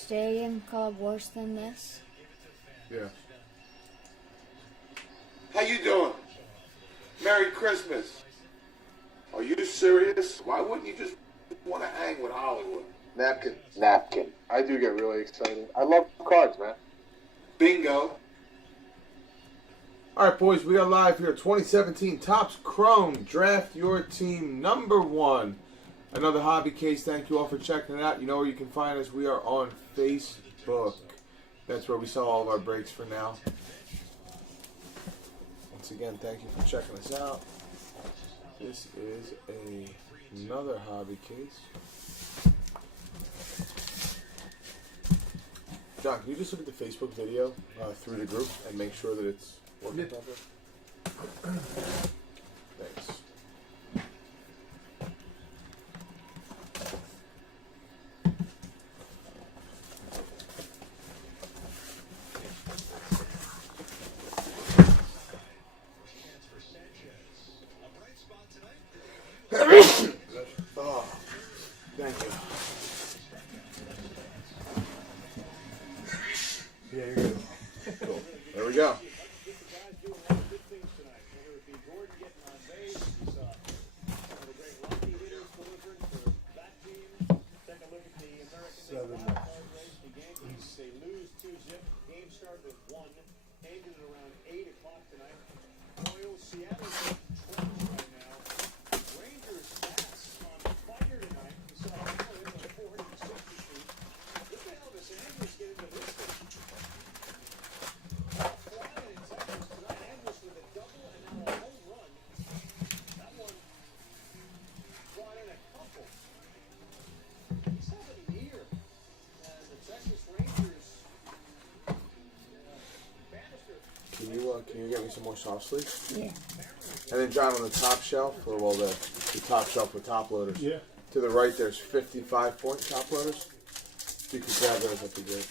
Stadium Club worse than this? Yeah. How you doing? Merry Christmas. Are you serious? Why wouldn't you just want to hang with Hollywood? Napkin. Napkin. I do get really excited. I love cards, man. Bingo. All right, boys, we are live here. 2017 Topps Chrome. Draft your team number 1. Another hobby case. Thank you all for checking it out. You know where you can find us. We are on Facebook. That's where we sell all of our breaks for now. Once again, thank you for checking us out. This is another hobby case. John, can you just look at the Facebook video through the group and make sure that it's working properly? Thanks. Oh, thank you. Yeah, you're good. Cool. There we go. Can you get me some more soft sleeves? Yeah. And then, John, on the top shelf, or well, the top shelf with top loaders. Yeah. To the right, there's 55-point top loaders. If you could grab those, that'd be great.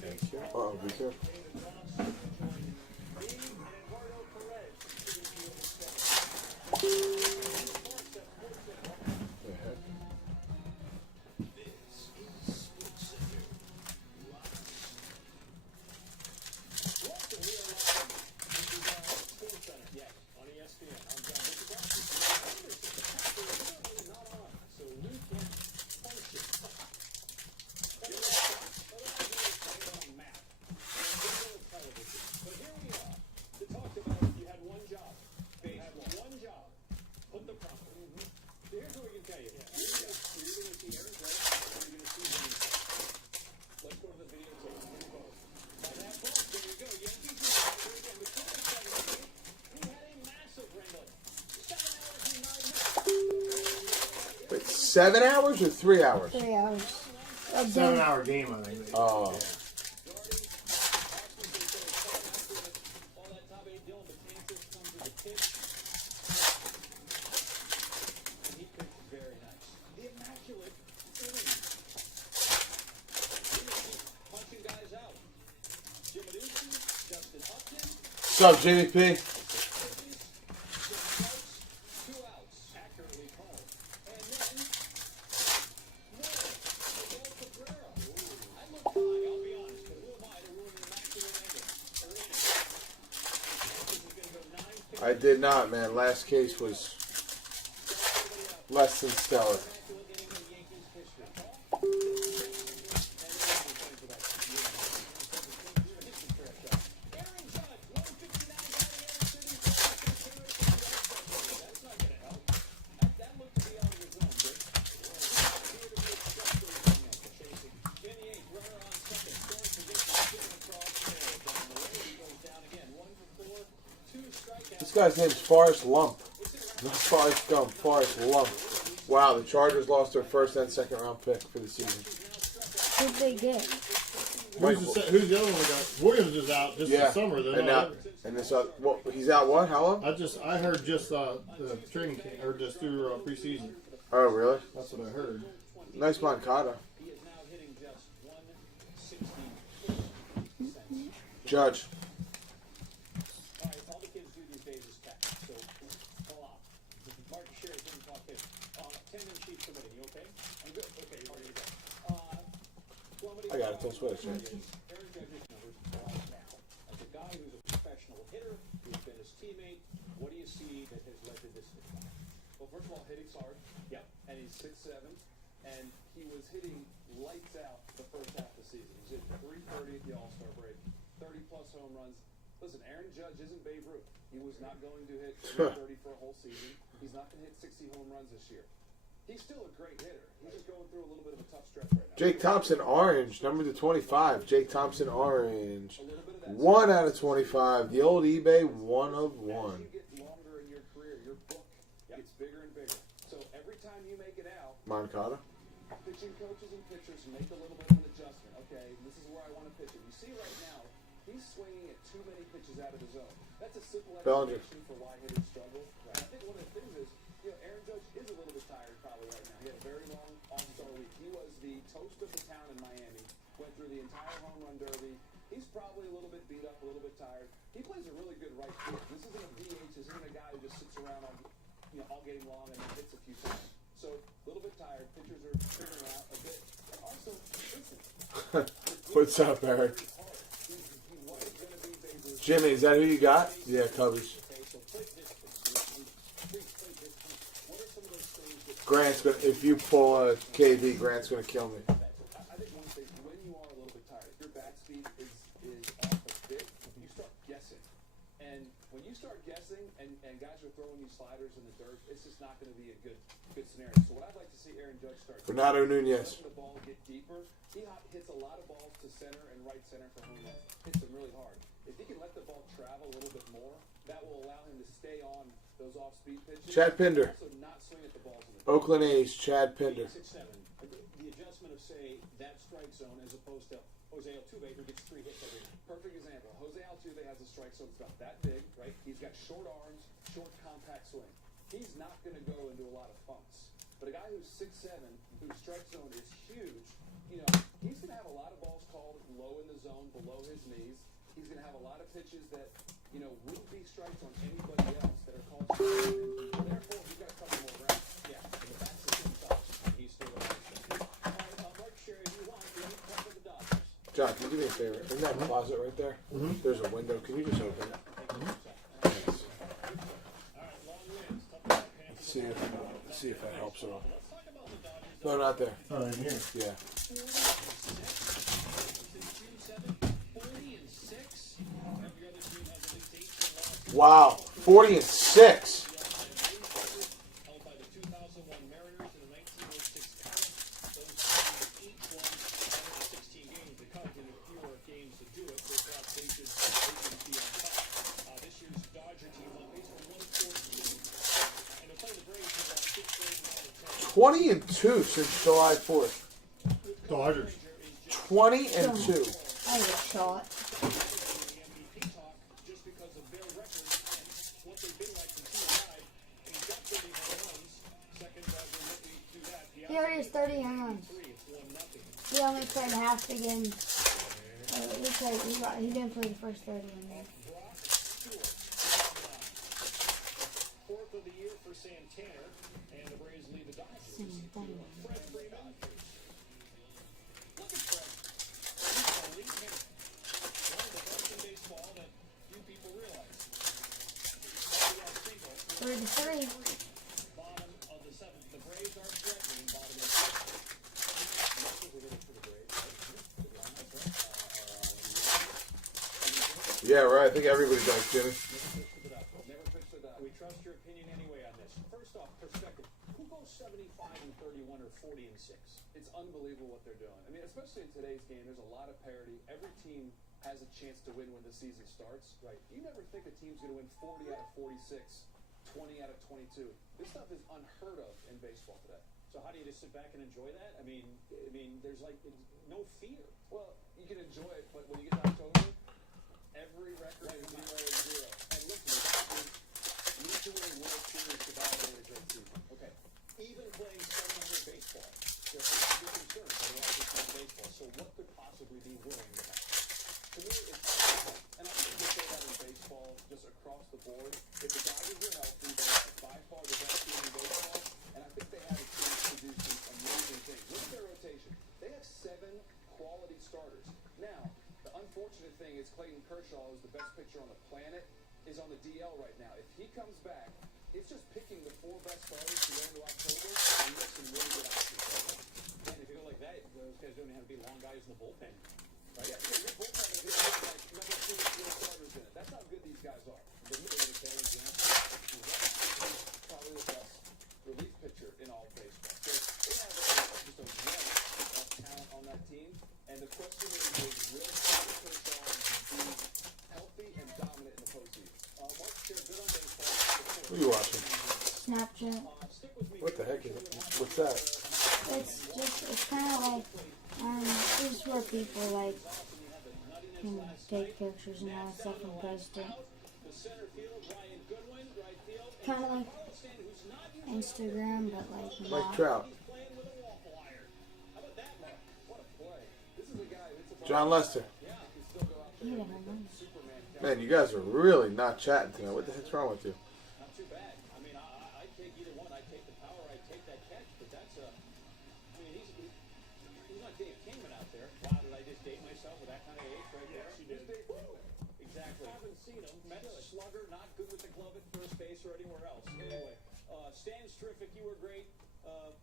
Thank you. Uh-oh, be careful. Wait, 7 hours or 3 hours? 3 hours. 7-hour game, I think. Oh. What's up, JVP? I did not, man. Last case was less than stellar. This guy's name's Forrest Lump. Not Forrest Gump, Forrest Lump. Wow, the Chargers lost their first and second round pick for the season. Who'd they get? Who's the other one we got? Williams is out just this summer. And this he's out what? How long? I heard just the training camp or just through preseason. Oh, really? That's what I heard. Nice Moncada. Judge. All right, all the kids do these days is catch. So, pull out. Mark Sherry didn't talk pitch. 10-inch sheet submitting. You okay? I'm good. Okay, you're ready to go. I got it. Don't sweat it, Shane. Aaron Judge's numbers right now. As a guy who's a professional hitter, who's been his teammate, what do you see that has led to this decline? Well, first of all, hitting's hard. Yeah. And he's 6'7", and he was hitting lights out the first half of the season. He's hit 330 at the All-Star break, 30-plus home runs. Listen, Aaron Judge isn't Babe Ruth. He was not going to hit 330 for a whole season. He's not going to hit 60 home runs this year. He's still a great hitter. He's just going through a little bit of a tough stretch right now. Jake Thompson, orange, number to 25. Jake Thompson, orange. A little bit of that. 1 out of 25. The old eBay, 1 of 1. As you get longer in your career, your book gets bigger and bigger. So every time you make it out, Moncada. pitching coaches and pitchers make a little bit of an adjustment. Okay, this is where I want to pitch it. You see right now, he's swinging at too many pitches out of the zone. That's a simple Bellinger. explanation for why hitters struggle. And I think one of the things is, Aaron Judge is a little bit tired probably right now. He had a very long All-Star week. He was the toast of the town in Miami. Went through the entire home run derby. He's probably a little bit beat up, a little bit tired. He plays a really good right field. This isn't a DH. This isn't a guy who just sits around all game long and then hits a few times. So a little bit tired. Pitchers are figuring out a bit. And also, listen. What's up, Eric? He was going to be Babe Ruth. Jimmy, is that who you got? Yeah, Cubbies. Okay, so plate distance. Plate distance. What are some of those things that Grant's gonna. If you pull a KB, Grant's gonna kill me. I think one thing, when you are a little bit tired, if your bat speed is off a bit, you start guessing. And when you start guessing and guys are throwing you sliders in the dirt, it's just not going to be a good scenario. So what I'd like to see Aaron Judge start doing Renato is Nunez. letting the ball get deeper. He hits a lot of balls to center and right center for home runs. Hits them really hard. If he can let the ball travel a little bit more, that will allow him to stay on those off-speed pitches. Chad Pinder. Also not swing at the balls in the Oakland A's, Chad Pinder. 6'7". The adjustment of, say, that strike zone as opposed to Jose Altuve, who gets 3 hits every night. Perfect example. Jose Altuve has a strike zone that's about that big, right? He's got short arms, short compact swing. He's not going to go into a lot of funks. But a guy who's 6'7", whose strike zone is huge, he's going to have a lot of balls called low in the zone, below his knees. He's going to have a lot of pitches that, wouldn't be strikes on anybody else that are called strikes. And therefore, he's got to cover more ground. Yeah, and the back's the same size, and he's still a nice. All right, Mark Sherry, if you want, we need to cover the Dodgers. John, can you do me a favor? In that closet right there, there's a window. Can you just open it? All right, long wins. Tough to pan for the Dodgers. See if that helps at all. Let's talk about the Dodgers. No, not there. Oh, in here. Yeah. 40-6. Every other team has at least 18 losses. Wow, 40-6. Held by the 2001 Mariners and the 1906 Cubs. Those teams each won 116 games. The Cubs in fewer games to do it. They brought bases to be on top. This year's Dodger team on base for 114. And to play the Braves in about 6 games out of 10. 20-2 since July 4th. Dodgers. 20-2. I have a shot. The MVP talk just because of their record and what they've been like from 2-5. And he's got 30 home runs. Second Dodger rookie to that. He already has 30 home runs. It's 1-0. He only played half the games. He didn't play the first 30 in there. Brock Stewart. Fourth of the year for Santana. And the Braves lead the Dodgers. Santana. Fred Freeman. Look at Fred. He's an elite hitter. One of the best in baseball that few people realize. We're the 3. Bottom of the 7th. The Braves are threatening bottom of the 7th. Yeah, right. I think everybody does, Jimmy. Never pitched it up. We trust your opinion anyway on this. First off, perspective. Who goes 75-31 or 40-6? It's unbelievable what they're doing. I mean, especially in today's game, there's a lot of parity. Every team has a chance to win when the season starts. Right. You never think a team's going to win 40 out of 46, 20 out of 22. This stuff is unheard of in baseball today. So how do you just sit back and enjoy that? I mean, there's like no fear. Well, you can enjoy it, but when you get to October, every record is 0-0. And listen, you need to win a World Series to dominate a great season. Okay. Even playing 700 baseball, there has to be concerns. Otherwise, it's not baseball. So what could possibly be worrying about? To me, it's across the board. If the Dodgers are healthy, they are by far the best team in baseball, and I think they have a chance to do some amazing things. Look at their rotation. They have 7 quality starters. Now, the unfortunate thing is Clayton Kershaw is the best pitcher on the planet, is on the DL right now. If he comes back, it's just picking the 4 best starters to go into October and you have some really good options. And if you go like that, those guys don't have to be long guys in the bullpen. Right? Yeah, your bullpen is like number 2 or 3 starters in it. That's how good these guys are. The middle example, he's probably the best relief pitcher in all of baseball. So they have just a wealth of talent on that team. And the question is will Clayton Kershaw be healthy and dominant in the postseason? Mark, they're good on baseball. What are you watching? Snapchat. What the heck is it? What's that? It's kind of like, it's where people like can take pictures and all that stuff and post it. Kind of like Instagram, but like Mike not. Trout. John Lester. You don't know. Man, you guys are really not chatting tonight. What the heck's wrong with you? Not too bad. I mean, I'd take either one. I'd take the power. I'd take that catch. But that's I mean, he's not Dave Kingman out there. Wow, did I just date myself with that kind of age right there? Yes, you did. Exactly. Haven't seen him. Met a slugger, not good with the glove at first base or anywhere else. Anyway, Stan's terrific. You were great.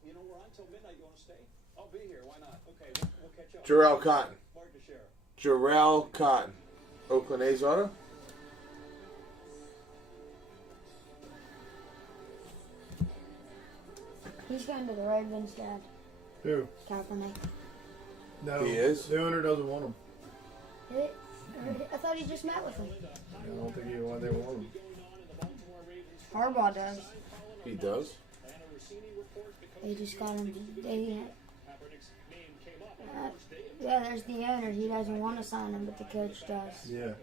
You know, we're on till midnight. You want to stay? I'll be here. Why not? Okay, we'll catch up. Jarrell Cotton. Mark Teixeira. Jarrell Cotton. Oakland A's auto. He's going to the Ravens, Dad. Who? Kaepernick. No. He is? The owner doesn't want him. I thought he just met with him. I don't think they want him. Harbaugh does. He does. They just got him. Yeah, there's the owner. He doesn't want to sign him, but the coach does. Yeah.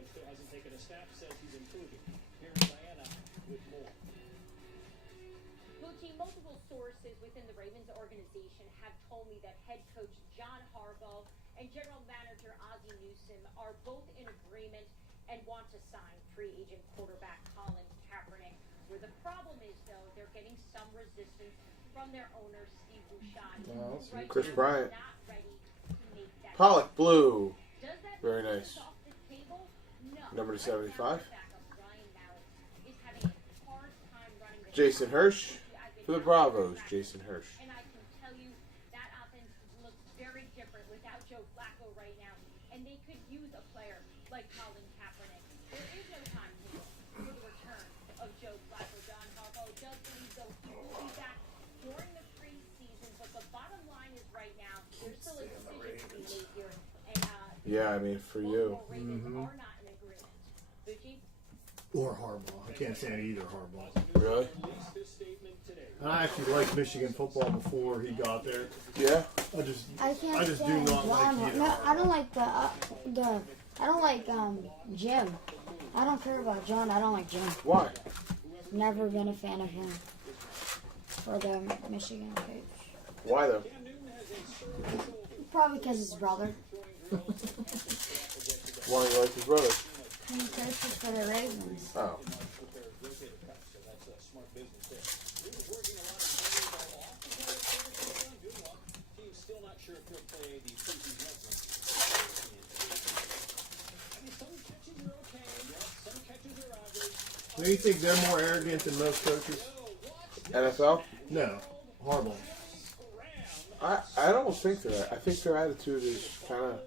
Multiple sources within the Ravens organization have told me that head coach John Harbaugh and general manager Ozzie Newsome are both in agreement and want to sign free agent quarterback Colin Kaepernick. Where the problem is, though, they're getting some resistance from their owner, Steve Bouchard. Well, Right Chris now, Bryant. not ready to make that Pollock Blue. Does that Very mean nice. it's off the table? No. Number Right 75. now, the backup, Ryan Mallett, is having a hard time running the Jason Hirsch for the Bravos. Jason Hirsch. And I can tell you that offense looks very different without Joe Flacco right now. And they could use a player like Colin Kaepernick. There is no timetable for the return of Joe Flacco. John Harbaugh does believe, though, he will be back during the preseason. But the bottom line is right now, there's still a decision to be made here. And Yeah, I mean, for you. Baltimore Ravens are not in agreement. Bucci? Or Harbaugh. I can't stand either Harbaugh. Really? And I actually liked Michigan football before he got there. Yeah? I just I can't I just do stand not like John. either. No, I don't like I don't like Jim. I don't care about John. I don't like Jim. Why? Never been a fan of him. For the Michigan coach. Why though? Probably because his brother. Why do you like his brother? He coaches for the Ravens. Oh. Still not sure if he'll play the preseason opener. I mean, some catches are okay, some catches are average. Do you think they're more arrogant than most coaches? NFL? No. Harbaugh. I almost think that. I think their attitude is kind of.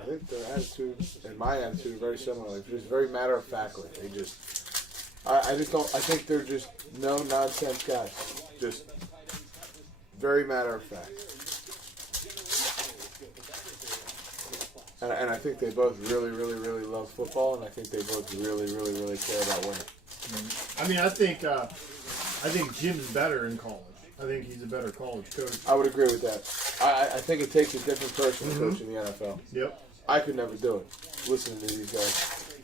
I think their attitude and my attitude are very similar. Like, just very matter of factly. They just. I just don't. I think they're just no nonsense guys. Just very matter of fact. And I think they both really, really, really love football, and I think they both really, really, really care about winning. I mean, I think Jim's better in college. I think he's a better college coach. I would agree with that. I think it takes a different person to coach in the NFL. Yep. I could never do it. Listening to these guys.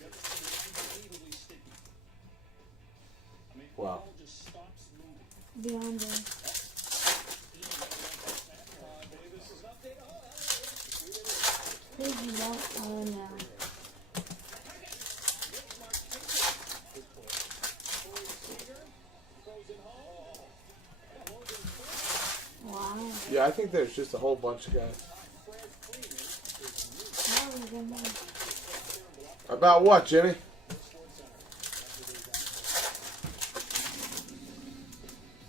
Wow. DeAndre. Who'd you want? Oh no. Yeah, I think there's just a whole bunch of guys. About what, Jimmy?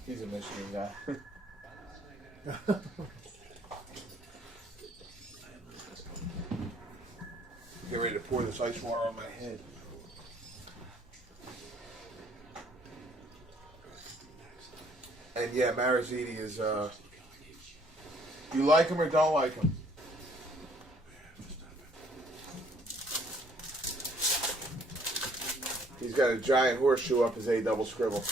He's a Michigan guy. Get ready to pour this ice water on my head. And yeah, Mariziti is, you like him or don't like him? He's got a giant horseshoe up his A double scribble.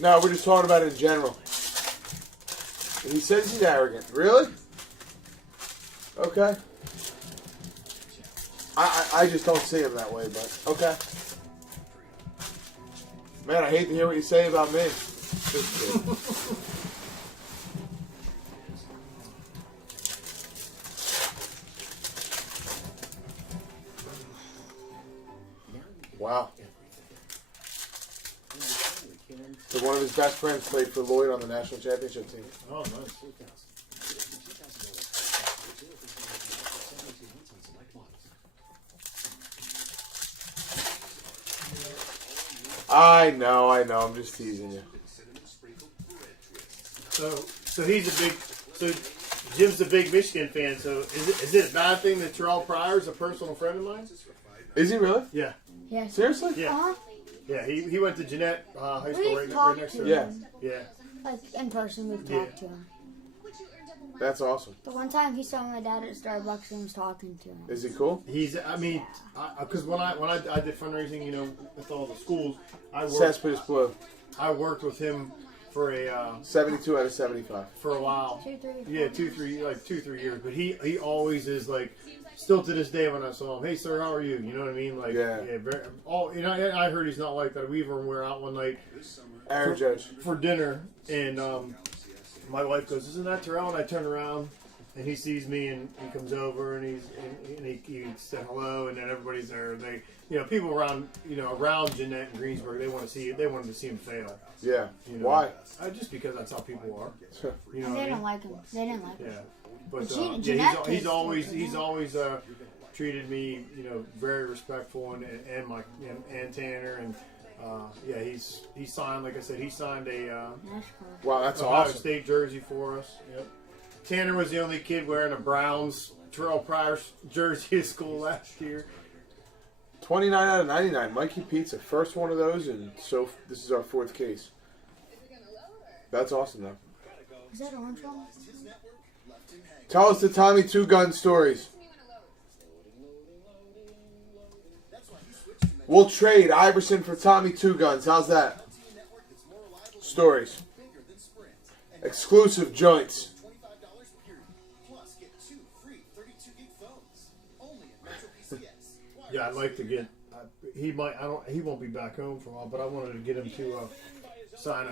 No, we're just talking about it in general. And he says he's arrogant. Really? Okay. I just don't see him that way, but okay. Man, I hate to hear what you say about me. Just kidding. Wow. So one of his best friends played for Lloyd on the national championship team. Oh, nice. I know. I'm just teasing you. So he's a big. So Jim's a big Michigan fan. So is it a bad thing that Terrell Pryor's a personal friend of mine? Is he really? Yeah. Yes. Seriously? Yeah. Yeah. He went to Jeanette High School right next to Yeah. him. Yeah. Like in person, we've talked to him. That's awesome. The one time he saw my dad at Starbucks and was talking to him. Is he cool? He's. I mean, because when I did fundraising, with all the schools, Cespedes Blue. I worked with him for a 72 out of 75 for a while. 2, 3, 4. Yeah, 2-3 years. But he always is like, still to this day when I saw him, hey sir, how are you? You know what I mean? Like, yeah. I heard he's not like that. We were out one night for dinner, and my wife goes, "Isn't that Terrell?" And I turn around, and he sees me, and he comes over, and he said hello, and then everybody's there. And they, people around Jeanette and Greensburg, they wanted to see him fail. Yeah. Why? Just because that's how people are. They didn't like him. They didn't like him. Yeah. But Jeanette he's always treated me, very respectful, and Tanner, and he signed, like I said, a wow, that's Ohio awesome. State jersey for us. Yep. Tanner was the only kid wearing a Browns Terrell Pryor jersey at school last year. 29 out of 99. Mikey Pizza, first one of those, and so this is our 4th case. That's awesome, though. Is that orange one? Tell us the Tommy Two Gun stories. We'll trade Iverson for Tommy Two Guns. How's that? Stories. Exclusive joints. Yeah, I'd like to get. He won't be back home for a while, but I wanted to get him to sign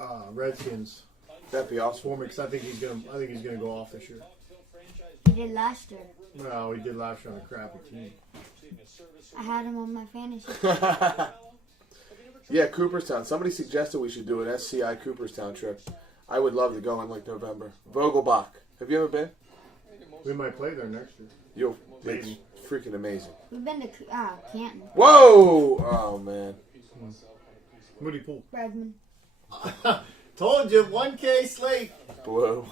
a Redskins. That'd be awesome For me, because I think he's gonna go off this year. He did last year. Well, he did last year on a crappy team. I had him on my fantasy. Yeah, Cooperstown. Somebody suggested we should do an SCI Cooperstown trip. I would love to go in like November. Vogelbach. Have you ever been? We might play there next year. It's freaking amazing. We've been to Canton. Whoa! Oh, man. Moody Pool. Bregman. Told you, 1K late. Blue.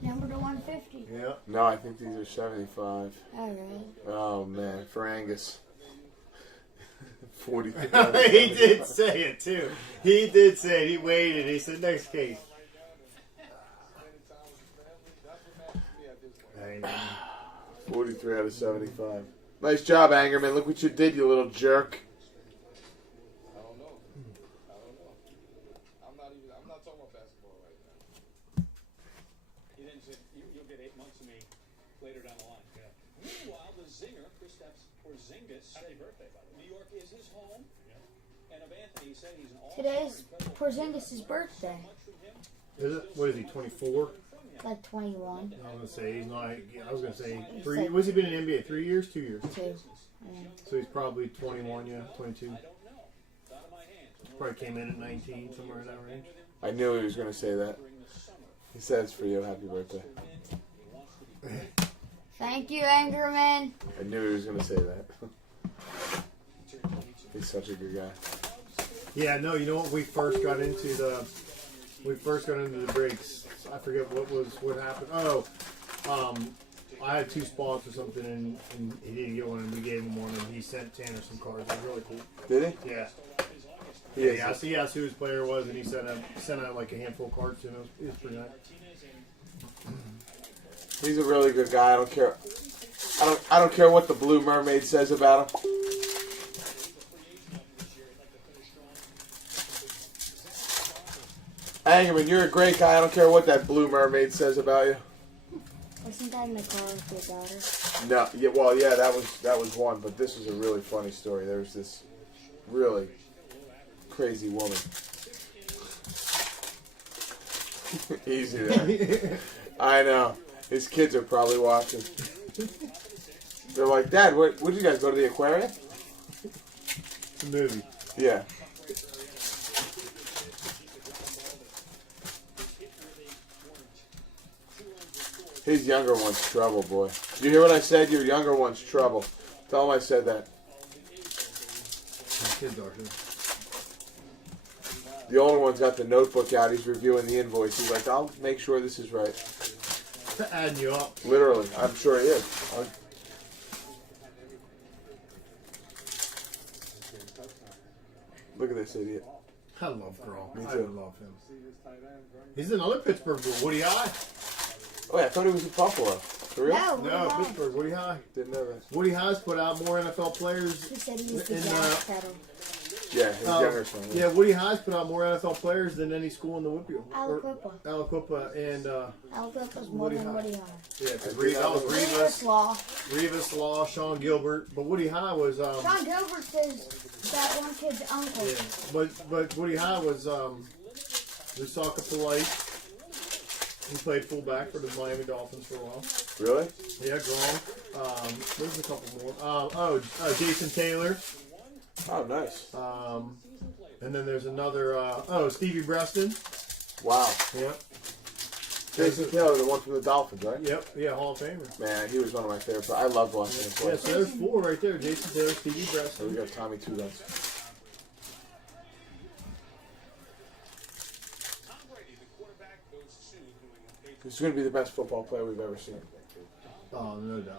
Number to 150. Yeah. No, I think these are 75. Alright. Oh, man. For Angus. 40. He did say it, too. He did say it. He waited. He said, next case. 43 out of 75. Nice job, Angerman. Look what you did, you little jerk. I don't know. I'm not talking about basketball right now. You'll get 8 months of me later down the line. Yeah. Meanwhile, the zinger, Kristaps Porzingis. Happy birthday, by the way. New York is his home. And of Anthony, he said he's an all-star. Today's Porzingis' birthday. Is it? What is he? 24. Like 21. I was gonna say he's not. I was gonna say 3. What's he been in the NBA? 3 years? 2 years? 2. Yeah. So he's probably 21. Yeah, 22. Probably came in at 19, somewhere in that range. I knew he was going to say that. He said it's for you. Happy birthday. Thank you, Angerman. I knew he was going to say that. He's such a good guy. Yeah, no, you know what? We first got into the breaks. I forget what happened. Oh, I had 2 spots or something, and he didn't get one, and we gave him one, and he sent Tanner some cards. It was really cool. Did he? Yeah. Yeah, He asked who his player was, and he sent out like a handful of cards to him. It was pretty nice. He's a really good guy. I don't care. I don't care what the Blue Mermaid says about him. Angerman, you're a great guy. I don't care what that Blue Mermaid says about you. Wasn't that in the car with your daughter? No, yeah, well, yeah, that was one, but this was a really funny story. There's this really crazy woman. Easy there. I know. His kids are probably watching. They're like, Dad, what did you guys go to the aquarium? It's a movie. Yeah. His younger one's trouble, boy. Did you hear what I said? Your younger one's trouble. Tell him I said that. My kids are too. The older one's got the notebook out. He's reviewing the invoice. He's like, I'll make sure this is right. Adding you up. Literally. I'm sure he is. Look at this idiot. I love Gronk. Me I too. love him. He's another Pittsburgh boy. Woody High. Oh, yeah, I thought he was in Buffalo. For real? No, No, Pittsburgh. Woody High. Didn't know that. Woody High's put out more NFL players. He said he used the in, gas pedal. Yeah, his younger son. Yeah, Woody High's put out more NFL players than any school in the Whitfield. Aliquippa. Aliquippa and Aliquippa's more Woody than High. Woody High. yeah, because that was Revis Law. Revis Law, Sean Gilbert, but Woody High was Sean Gilbert says that one kid's uncle. yeah, but Woody High was Lusaka Polite. He played fullback for the Miami Dolphins for a while. Really? Yeah, Gronk. There's a couple more. Jason Taylor. Oh, nice. And then there's another. Stevie Breston. Wow. Yep. Jason Taylor, the one from the Dolphins, right? Yep. Yeah, Hall of Famer. Man, he was one of my favorites. I loved watching him play. Yeah, so there's 4 right there. Jason Taylor, Stevie So we Breston. got Tommy Two Guns. He's going to be the best football player we've ever seen. Oh, no doubt.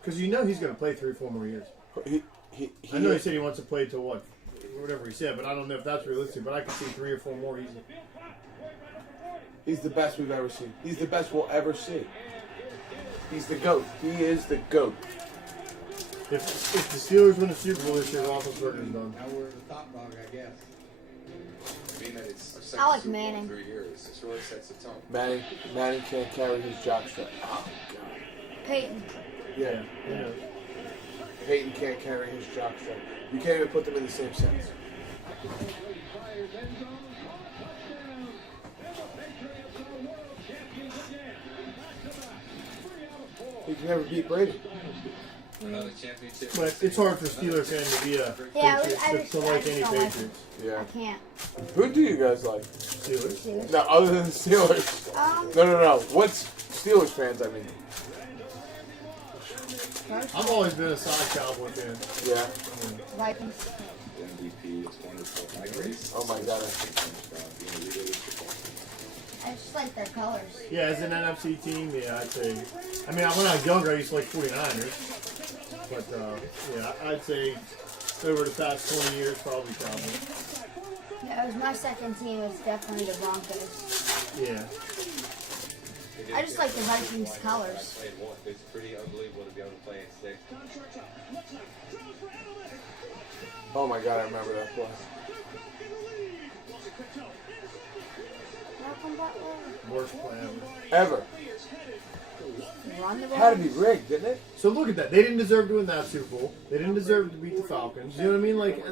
Because you know he's going to play 3 or 4 more years. I know he said he wants to play till what? Whatever he said, but I don't know if that's realistic. But I can see 3 or 4 more easily. He's the best we've ever seen. He's the best we'll ever see. He's the GOAT. He is the GOAT. If the Steelers win the Super Bowl this year, Roethlisberger's done. Now we're the top dog, I guess. I mean, it's our I second like Super Bowl in Manning. 3 years. It really sets the tone. Manning can't carry his jockstrap. Oh, God. Peyton. Yeah. Yeah. Peyton can't carry his jockstrap. You can't even put them in the same sentence. He can never beat Brady. Another championship. But it's hard for Steelers fans to be a Yeah, Patriots, to like any don't like Patriots. Yeah. I can't. Who do you guys like? Steelers. Steelers. No, other than the Steelers. No. What's Steelers fans, I mean? I've always been a solid Cowboy fan. Yeah. Vikings. MVP, it's wonderful. My grace. Oh, my God. I just like their colors. Yeah, as an NFC team, yeah, I'd say. I mean, when I was younger, I used to like 49ers. But, yeah, I'd say over the past 20 years, probably Cowboys. Yeah, it was my second team. It's definitely the Broncos. Yeah. I just like the Vikings colors. It's pretty unbelievable to be able to play in 6. Oh, my God, I remember that play. Welcome back. Worst play ever. Ever. run the ball. Had to be rigged, didn't it? So look at that. They didn't deserve to win that Super Bowl. They didn't deserve to beat the Falcons. You know what I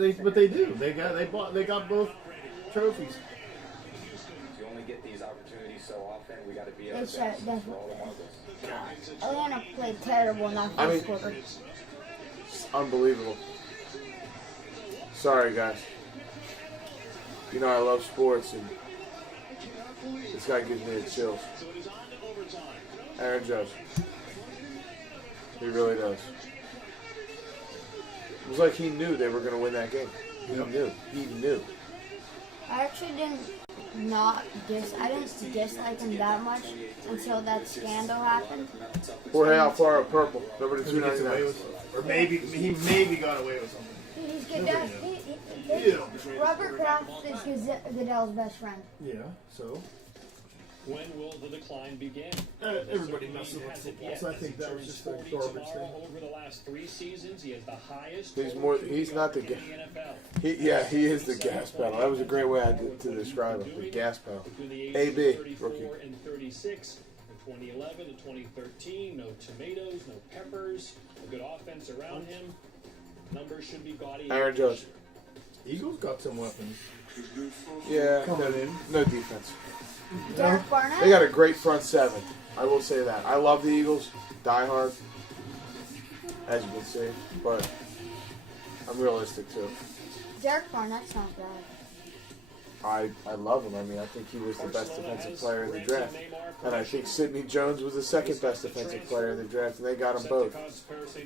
mean? But they do. They got both trophies. You only get these opportunities so often. We got to be They should definitely. Atlanta played terrible in that first quarter. It's unbelievable. Sorry, guys. You know I love sports, and this guy gives me the chills. Aaron Judge. He really does. It was like he knew they were going to win that game. He knew. He knew. I actually didn't dislike him that much until that scandal happened. Jorge Alfaro, purple, number He gets away 299. with, or maybe he got away with something. Robert Kraft is Goodell's best friend. Yeah. So When will the decline begin? everybody messes with football, so I think that was just a garbage thing. Over the last 3 seasons, he has the highest. He's not the gas. He is the gas pedal. That was a great way to describe him. The gas pedal. AB, rookie. And 36 in 2011 to 2013. No tomatoes, no peppers. A good offense around him. Numbers should be gaudy. Aaron Judge. Eagles got some weapons. Yeah, Coming in. no defense. Derek Barnett. They got a great front seven. I will say that. I love the Eagles. Die hard. As you can see. But I'm realistic too. Derek Barnett's not bad. I love him. I mean, I think he was the best defensive player in the draft. And I think Sidney Jones was the second best defensive player in the draft, and they got them both.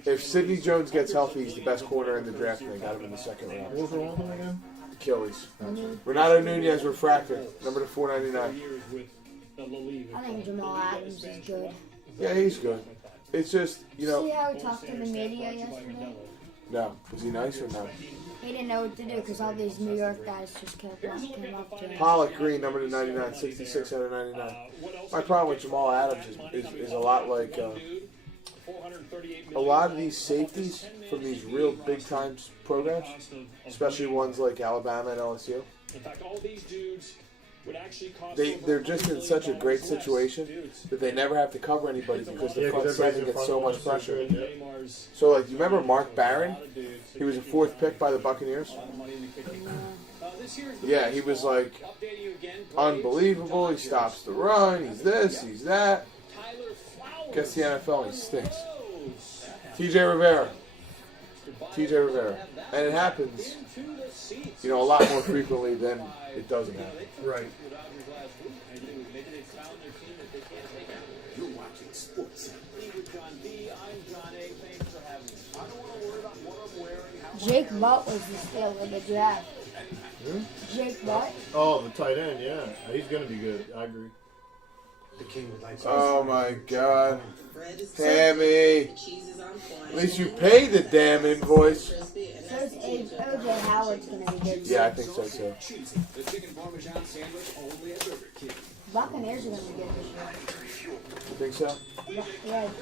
If Sidney Jones gets healthy, he's the best corner in the draft, and they got him in the second round. What was wrong with him again? Achilles. Renato Nunez, refractor, number 499. I think Jamal Adams is good. Yeah, he's good. It's just, See how he talked to the media yesterday? No. Was he nice or no? He didn't know what to do because all these New York guys just came up to him. Pollock Green, number 99, 66 out of 99. My problem with Jamal Adams is a lot like a lot of these safeties from these real big-time programs, especially ones like Alabama and LSU. In fact, all these dudes would actually cost They're just in such a great situation that they never have to cover anybody because the front seven gets so much pressure. So, like, you remember Mark Barron? He was a 4th pick by the Buccaneers. Yeah, he was like unbelievable. He stops the run. He's this. He's that. Gets the NFL and he stinks. TJ Rivera, and it happens, a lot more frequently than it doesn't happen. Right. You're watching Sports. Jake Butt was the steal of the draft. Jake Butt? Oh, the tight end, yeah. He's going to be good. I agree. Oh my God, Tammy! At least you pay the damn invoice. So is OJ Howard's going to be good. Yeah, I think so too. Buccaneers are going to be good this year. You think so? Yeah.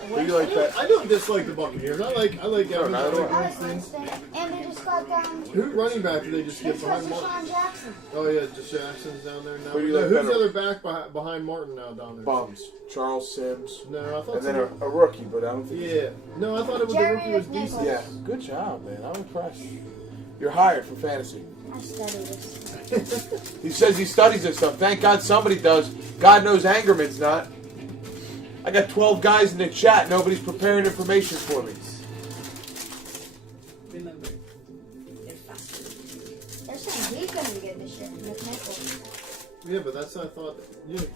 Who do you like that? I don't dislike the Buccaneers. I like Evans. No, I like I like Winston. Winston. And they just got down. Who running back did they just They get got behind Martin? Deshaun Jackson. Oh yeah, just Jackson's down there now. Who do you like Who's better? the other back behind Martin now down there? Bums. Charles Sims. No, I thought. And then a rookie, but I don't think. Yeah. No, I thought it was the Jerry rookie was McNichols. decent. Yeah, good job, man. I'm impressed. You're hired for fantasy. I studied this. He says he studies this stuff. Thank God somebody does. God knows Angerman's not. I got 12 guys in the chat. Nobody's preparing information for me. Remember, they're faster. They're saying he's going to be good this year. McNichols. Yeah, but that's I thought.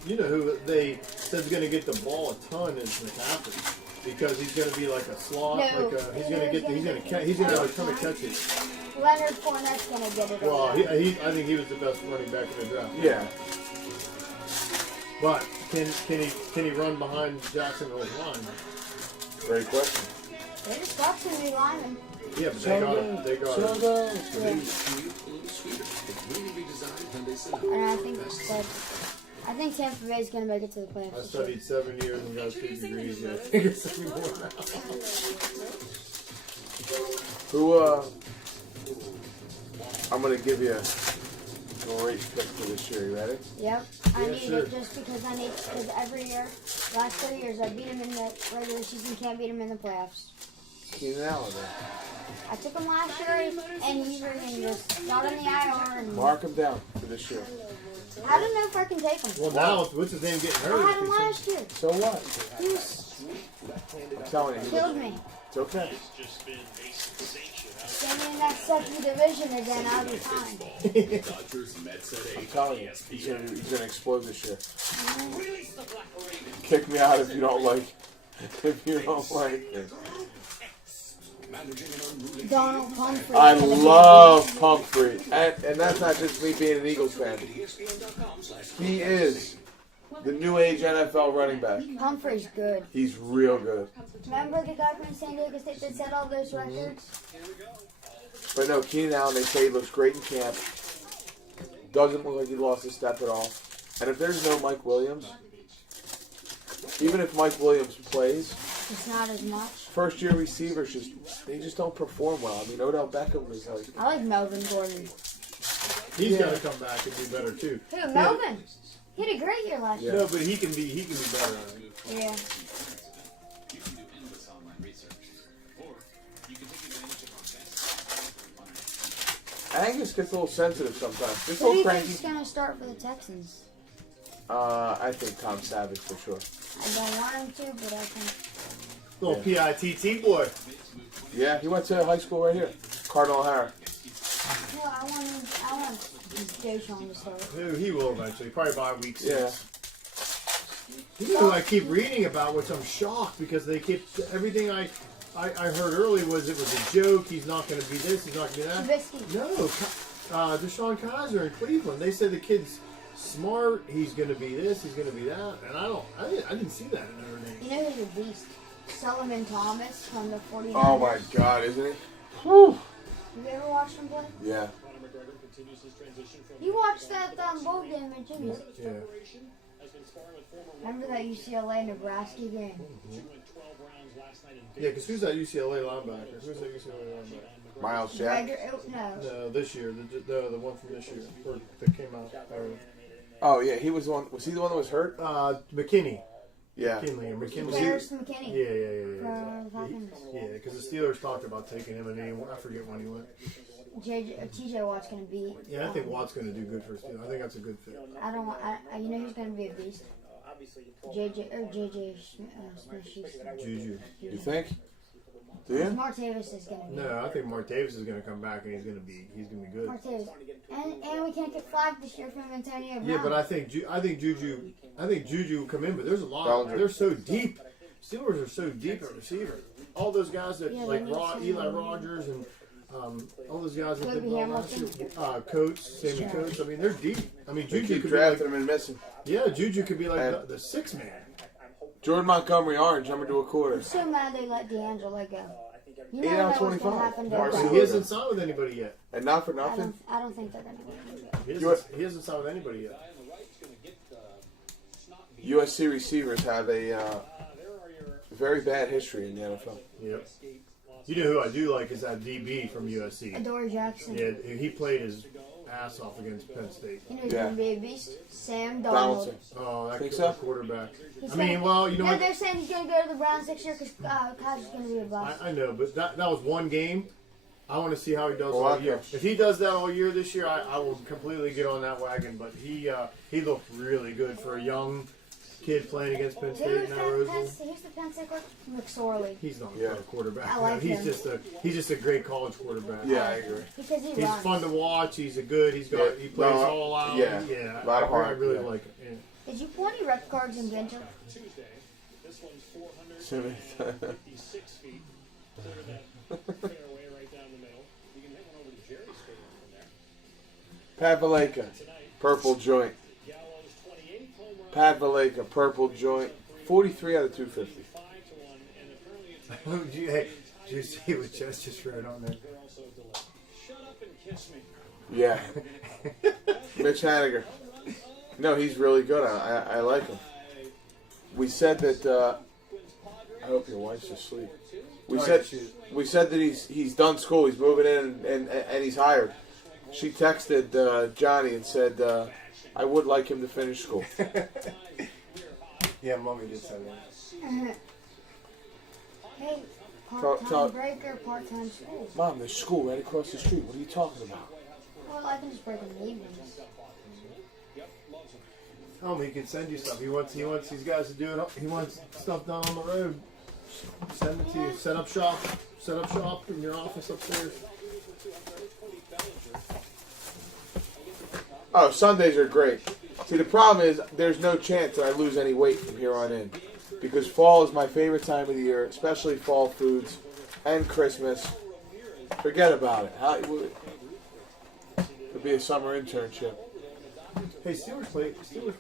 You know who they said is going to get the ball a ton is McCaffrey because he's going to be like a slot. No, he's going to have a ton of catches. Leonard Fournette's going to get it Well, all. I think he was the best running back in the draft. Yeah. But can he run behind Jacksonville's line? Great question. They just got some new linemen. Yeah, but they got it. They got it. And I think Tampa Bay's going to make it to the playoffs. I studied 7 years and got 2 degrees. Yeah, I think it's 7 more now. Who, I'm going to give you a great pick for this year. You ready? Yep. I Yeah, need sure. it just because because every year Last 3 years, I beat him in the regular season, can't beat him in the playoffs. Keenan Allen. I took him last year, and he freaking just got on the IR. And Mark him down for this year. I don't know if I can take him. Well, now, what's his name getting hurt? I had him last year. So what? He was I'm telling you. killed me. It's okay. Get me in that second division again, I'll be fine. I'm telling you. He's gonna explode this year. Kick me out if you don't like it. Donald Humphrey. I love Humphrey. And that's not just me being an Eagles fan. He is the new age NFL running back. Humphrey's good. He's real good. Remember the guy from San Diego State that set all those records? But no, Keenan Allen, they say he looks great in camp. Doesn't look like he lost a step at all. And if there's no Mike Williams, even if Mike Williams plays, it's not as much. First year receivers they just don't perform well. I mean, Odell Beckham was like. I like Melvin Gordon. He's got to come back and do better too. Who? Melvin? He had a great year last year. No, but he can be better. Yeah. Angus gets a little sensitive sometimes. Just a Who do little you cranky. think's gonna start for the Texans? I think Tom Savage for sure. I don't want him to, but I think. Little PITT boy. Yeah, he went to high school right here, Cardinal O'Hara. No, I want Deshaun to start. He will eventually, probably by week 6. Yeah. You know who I keep reading about, which I'm shocked because they keep everything I heard early was it was a joke. He's not going to be this. He's not going to be that. Trubisky. No, Deshaun Kaiser in Cleveland. They said the kid's smart. He's going to be this. He's going to be that. And I didn't see that in their name. You know who's a beast? Solomon Thomas from the 49ers. Oh my God, isn't he? Whew. Have you ever watched him play? Yeah. You watched that bowl game at Jimmy's. Yeah. Remember that UCLA Nebraska game? Mm-hmm. Yeah, because who's that UCLA linebacker? Who's that UCLA linebacker? Miles Jack. No, this year. The one from this year that came out. Oh yeah, he was the one. Was he the one that was hurt? McKinney. Yeah. McKinley. Harrison McKinney. Yeah, because the Steelers talked about taking him, and I forget when he went. TJ Watt's going to be. Yeah, I think Watt's going to do good for Steelers. I think that's a good fit. I don't want. You know who's going to be a beast? JJ Smith-Schuster. Juju. You think? Do you? Martavis is going to be. No, I think Martavis is going to come back and he's going to be good. Martavis. And we can't get flagged this year from Antonio Brown. Yeah, but I think Juju will come in, but there's a lot. They're so deep. Steelers are so deep at receiver. All those guys that Eli Rogers and all those guys that did well last year, Coates, Sammy Coates. I mean, they're deep. I mean, Juju could drafting be him and missing. Yeah, Juju could be like the sixth man. Jordan Montgomery Orange, number to a quarter. I'm so mad they let D'Angelo go. You 8 out of 25. He hasn't signed with anybody yet. And not for nothing. I don't think they're going to get him. He hasn't signed with anybody yet. USC receivers have a very bad history in the NFL. Yep. You know who I do like is that DB from USC. Adore Jackson. Yeah, he played his ass off against Penn State. You know who's going to be a beast? Sam Donaldson. Oh, that think so? Quarterback. They're saying he's going to go to the Browns next year because Kaiser's going to be a bust. I know, but that was one game. I want to see how he does all year. If he does that all year this year, I will completely get on that wagon. But he looked really good for a young kid playing against Penn State in that Rose Bowl. Who's the Penn State quarterback? McSorley. He's not a quarterback. I like him. He's just a great college quarterback. Yeah, I agree. Because he's fun to watch. He plays all out. Yeah, a lot of heart. I really like it. Yeah. Did you pull any rep cards in winter? Tuesday, this one's 456 feet. Clear that fairway right down the middle. You can hit one over to Jerry's stadium from there. Pat Valleca, purple joint. Pat Valleca, purple joint. 43 out of 250. Did you see what Jess just wrote on there? Shut up and kiss me. Yeah. Mitch Haniger. No, he's really good. I like him. We said that. I hope your wife's asleep. We said that he's done school. He's moving in and he's hired. She texted Johnny and said, "I would like him to finish school." Yeah, Mommy did say that. Hey, Talk- part-time break or part-time school? Mom, there's school right across the street. What are you talking about? Well, I can just break in the evenings. Tell him he can send you stuff. He wants these guys to do it. He wants stuff done on the road. Send it to you. Set up shop in your office upstairs. Oh, Sundays are great. See, the problem is there's no chance that I lose any weight from here on in. Because fall is my favorite time of the year, especially fall foods and Christmas. Forget about it. It'll be a summer internship. Hey, Steelers play. Who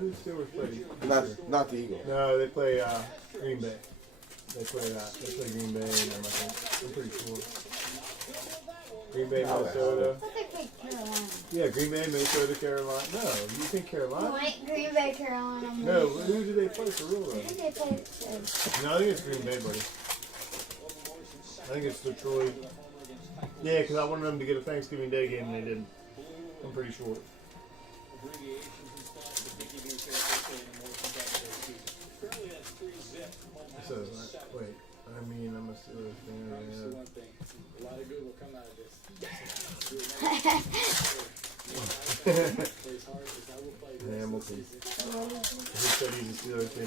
do Steelers play? Not the Eagles. No, they play Green Bay. They play Green Bay, I'm pretty sure. Green Bay, Minnesota. But they play Carolina. Yeah, Green Bay, Minnesota, Carolina. No, you think Carolina? Wait, Green Bay, Carolina. No, who do they play for real I though? think they play. No, I think it's Green Bay, buddy. I think it's Detroit. Yeah, because I wanted them to get a Thanksgiving Day game and they didn't. I'm pretty sure. So, wait. I'm a Steelers fan. A lot of good will come out of this. Hamilton. He said he's a Steelers fan.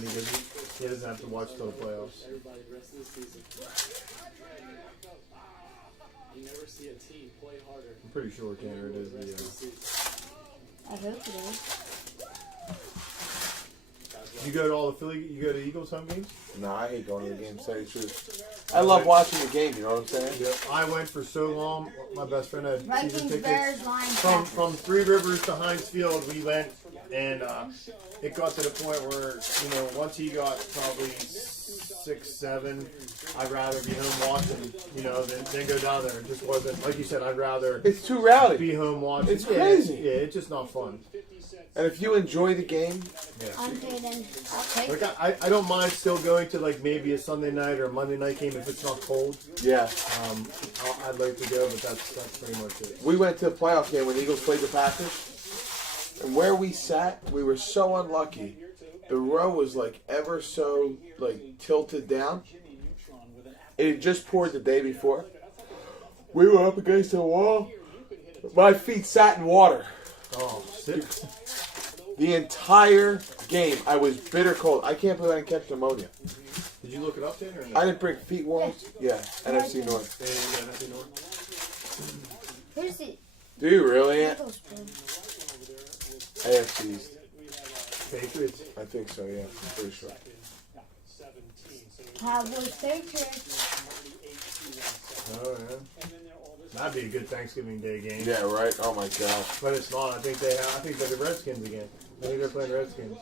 He doesn't have to watch till the playoffs. Everybody the rest of the season. You never see a team play harder. I'm pretty sure Canada is the. I hope it is. You go to all the Philly? You go to Eagles home games? No, I hate going to the games. Tell you the truth. I love watching the game. You know what I'm saying? Yep. I went for so long. My best friend had season Vikings, tickets. Bears, Lions. From Three Rivers to Heinz Field, we went, and it got to the point where once he got probably 6, 7, I'd rather be home watching, than go down there. It just wasn't like you said. I'd rather It's too rowdy. be home watching. It's crazy. Yeah, it's just not fun. And if you enjoy the game, I'm kidding. I'll take Like it. I don't mind still going to like maybe a Sunday night or a Monday night game if it's not cold. yeah. I'd like to go, but that's pretty much it. We went to the playoff game when the Eagles played the Packers. And where we sat, we were so unlucky. The row was ever so tilted down. It had just poured the day before. We were up against the wall. My feet sat in water. Oh, sit. The entire game, I was bitter cold. I can't believe I didn't catch pneumonia. Did you look it up, Dan? Or no? I didn't bring feet warmers. Yeah, NFC North. NFC North. Who's the Do you really? Eagles play? AFC East. Patriots. I think so, yeah. I'm pretty sure. Cowboys, Patriots. Oh, yeah. That'd be a good Thanksgiving Day game. Yeah, right? Oh, my God. But it's not. I think they're the Redskins again. I think they're playing Redskins.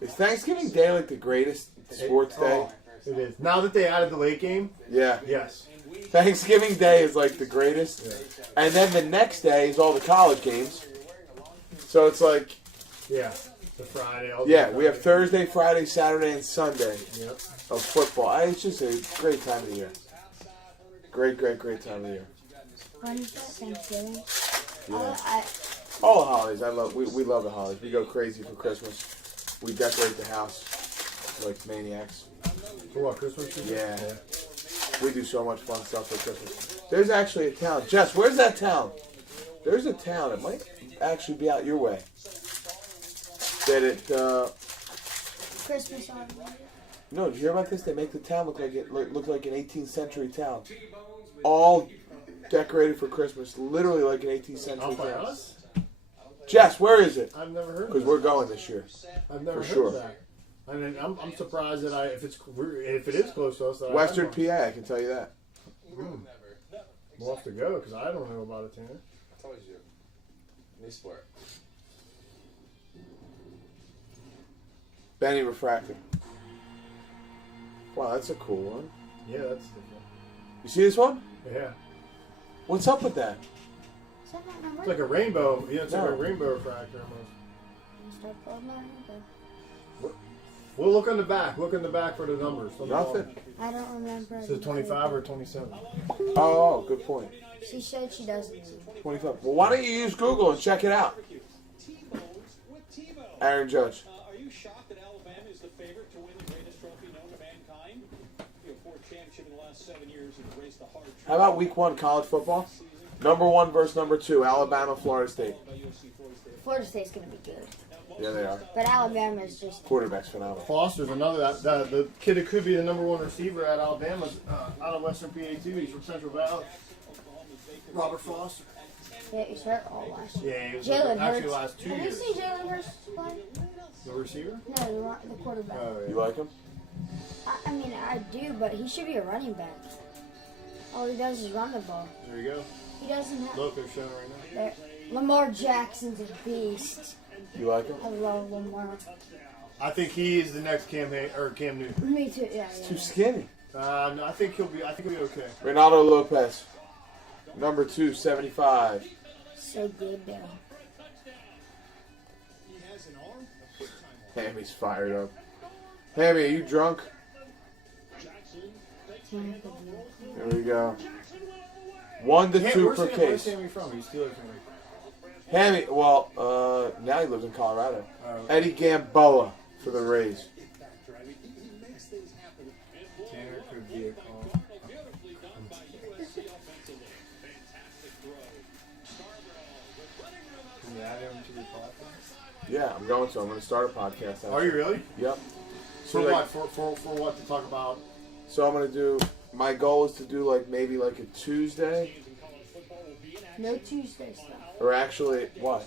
Is Thanksgiving Day the greatest sports day? Oh, it is. Now that they added the late game, Yeah. yes. Thanksgiving Day is the greatest. Yeah. And then the next day is all the college games. So it's Yeah. The Friday. yeah, we have Thursday, Friday, Saturday, and Sunday Yep. of football. It's just a great time of the year. Great time of the year. When's that? Thanksgiving? Yeah. All the holidays. We love the holidays. We go crazy for Christmas. We decorate the house like maniacs. For what, Christmas? Yeah. We do so much fun stuff for Christmas. There's actually a town. Jess, where's that town? There's a town. It might actually be out your way. That Christmas on. No, did you hear about this? They make the town look like an 18th century town. All decorated for Christmas. Literally like an 18th century Out by town. us? Jess, where is it? I've never heard of Because that. we're going this year. I've never for heard sure. of that. I mean, I'm surprised that if it is close to us. That Western I haven't. PA, I can tell you that. We'll have to go because I don't know about it, Tanner. I told you. New sport. Benny Refractor. Wow, that's a cool one. Yeah, that's different. You see this one? Yeah. What's up with that? Is that not number? It's like a rainbow. Yeah, it's like No. a rainbow refractor almost. Start pulling that number. We'll look on the back. Look in the back for the numbers. Nothing. I don't remember. Is it 25 or 27? Oh, good point. She said she doesn't. 25. Well, why don't you use Google and check it out? Aaron Judge. Are you shocked that Alabama is the last 7 years and raced the hard track. How about week 1 college football? Number 1 versus number 2, Alabama, Florida State. Florida State's going to be good. Yeah, they are. But Alabama's just... Quarterback's phenomenal. Foster's another, the kid that could be the number 1 receiver at Alabama, out of Western PA too. He's from Central Valley. Robert Foster. Yeah, he's hurt all last year. Yeah, he was Jalen actually Hurts. last 2 Have you years. seen Jalen Hurts play? The receiver? No, the quarterback. Oh, yeah. You like him? I mean, I do, but he should be a running back. All he does is run the ball. There you go. He doesn't have... Look, they're showing right now. There. Lamar Jackson's a beast. You like him? I love Lamar. I think he is the next Cam Newton. Me too. Yeah. Too skinny. No, I think he'll be okay. Ronaldo Lopez. Number 2, 75. So good, though. Hammy's fired up. Hammy, are you drunk? Here we go. 1 to 2 per case. Where's Hammy from? He's Steelers from me. Hammy, well, now he lives in Colorado. Eddie Gamboa for the Rays. Tanner could be a call. Can you add him to your podcast? Yeah, I'm going to. I'm going to start a podcast. Actually. Are you really? Yep. For what? For what to talk about? So I'm going to do, my goal is to do maybe a Tuesday. No Tuesday stuff. Or actually, what?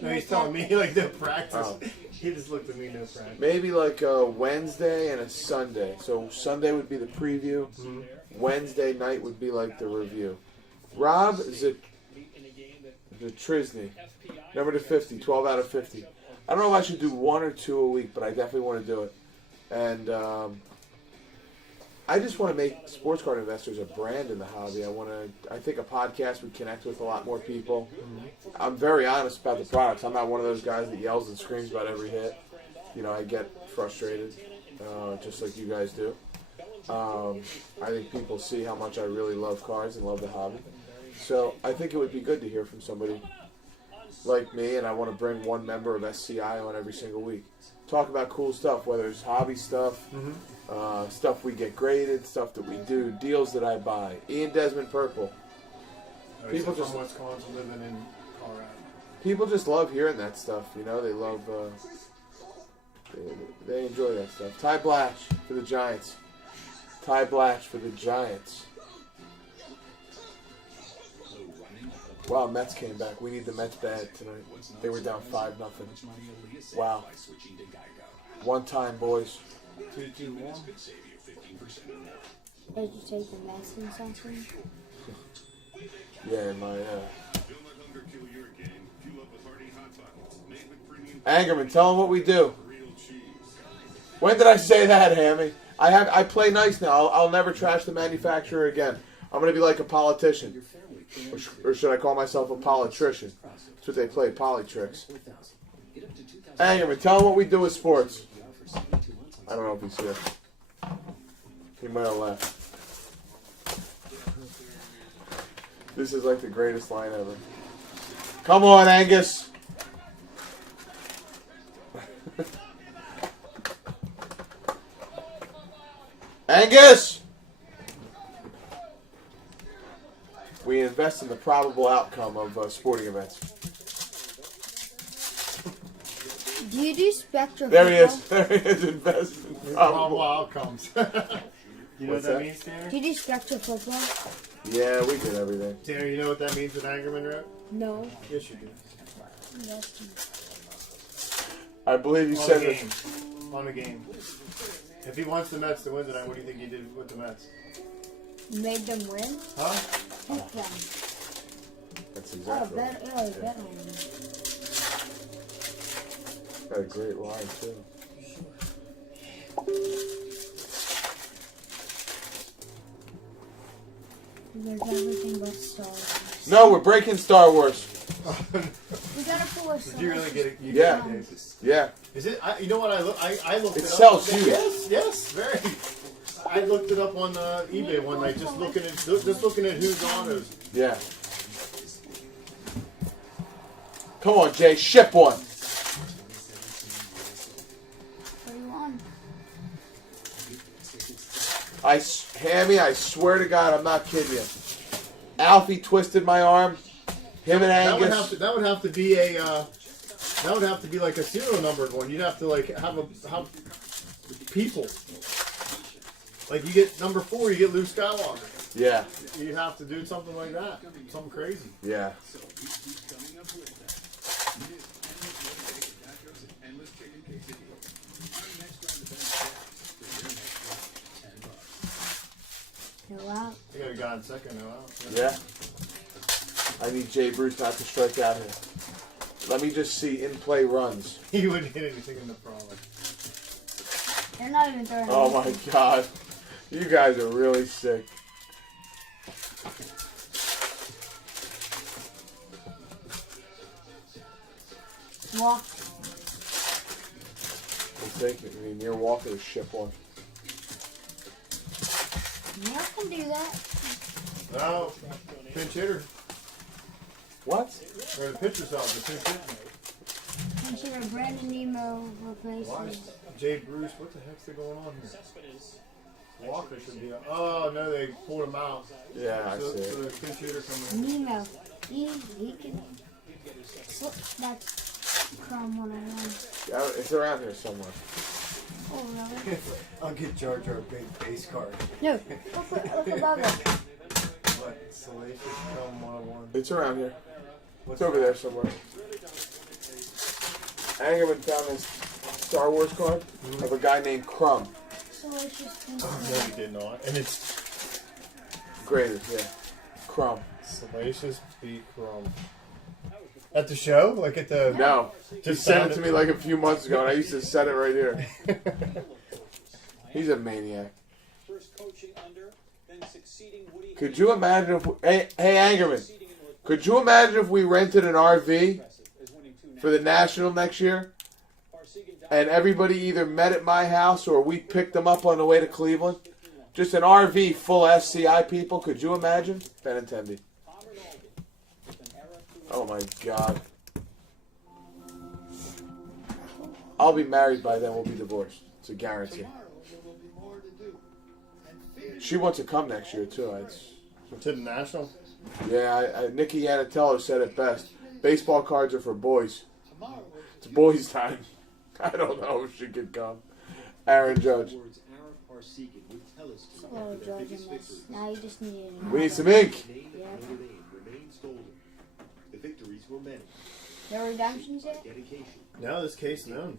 No, he's telling me no practice. Oh. He just looked at me, no practice. Maybe a Wednesday and a Sunday. So Sunday would be the preview. Mm-hmm. Wednesday night would be the review. Rob Zatrisny, number to 50, 12 out of 50. I don't know if I should do 1 or 2 a week, but I definitely want to do it. And I just want to make sports card investors a brand in the hobby. I think a podcast would connect with a lot more people. Mm-hmm. I'm very honest about the products. I'm not one of those guys that yells and screams about every hit. I get frustrated, just like you guys do. I think people see how much I really love cards and love the hobby. So I think it would be good to hear from somebody like me, and I want to bring one member of SCI on every single week. Talk about cool stuff, whether it's hobby stuff, stuff we get graded, stuff that we do, deals that I buy. Ian Desmond Purple. People just from Wisconsin, living in Colorado. People just love hearing that stuff. They love. They enjoy that stuff. Ty Blatch for the Giants. Ty Blatch for the Giants. Wow, Mets came back. We need the Mets bad tonight. They were down 5-0. Wow. One time, boys. 2-1. Did you take the Mets in something? Yeah, my Angerman, tell him what we do. When did I say that, Hammy? I play nice now. I'll never trash the manufacturer again. I'm going to be like a politician. Or should I call myself a politrician? That's what they play, politricks. Angerman, tell him what we do with sports. I don't know if he's here. He might have left. This is the greatest line ever. Come on, Angus. Angus! We invest in the probable outcome of sporting events. Do you do Spectra? There he is. There he is. Invest in probable outcomes. You know What's what that means, Tanner? Do you do Spectra football? Yeah, we did everything. Tanner, you know what that means with Angerman wrote? No. Yes, you do. Yes. I believe you said that. On a game. If he wants the Mets to win tonight, what do you think he did with the Mets? Made them win? Huh? Pick them. That's exactly right. Bet on them. Got a great line, too. There's everything but Star Wars. No, we're breaking Star Wars. We gotta pull a Did you really get it? Yeah. Yeah. Is it? You know what? I looked it up. It sells huge. Yes, very. I looked it up on eBay one night, just looking at who's on those. Yeah. Come on, Jay, ship one. What do you want? Hammy, I swear to God, I'm not kidding you. Alfie twisted my arm. Him and Angus. That would have to be a. That would have to be like a serial numbered one. You'd have to like have people. Like you get number 4, you get Luke Skywalker. Yeah. You'd have to do something like that. Something crazy. Yeah. No out. I got a guy in second, no out. Yeah. I need Jay Bruce not to strike out here. Let me just see in-play runs. He wouldn't hit anything in the front. They're not even throwing. Oh my God. You guys are really sick. Walk. We'll take it. I mean, you're walking to ship one. Yeah, I can do that. No. Pinch hitter. What? Or the pitcher's out. The pinch hitter. Consider Brandon Nemo replaces. Jay Bruce, what the heck's going on here? Walker should be. Oh no, they pulled him out. Yeah, I so, see. So the pinch hitter coming. Nemo. He can. So that's Chrome 101. Yeah, it's around here somewhere. Oh really? I'll get Jar Jar big base card. No, look above it. What? Salacious Chrome 101. It's around here. It's over there somewhere. Angerman found this Star Wars card of a guy named Crumb. Salacious. No, he did not. And it's Graded, yeah. Crumb. Salacious B. Crumb. At the show? Like at the... No. Just He sent found it to me like a few months ago, and I used to set it right here. He's a maniac. Could you imagine if... Hey, Angerman. Could you imagine if we rented an RV for the National next year? And everybody either met at my house or we picked them up on the way to Cleveland? Just an RV full of SCI people. Could you imagine? Benintendi. Oh my God. I'll be married by then. We'll be divorced. It's a guarantee. She wants to come next year too. To the National? Yeah, Nikki Yanatello said it best. Baseball cards are for boys. It's boys' time. I don't know if she could come. Aaron Judge. Oh, George, now you just need it. We need some ink. Yeah. The victories were many. No redemptions yet? No, this case none.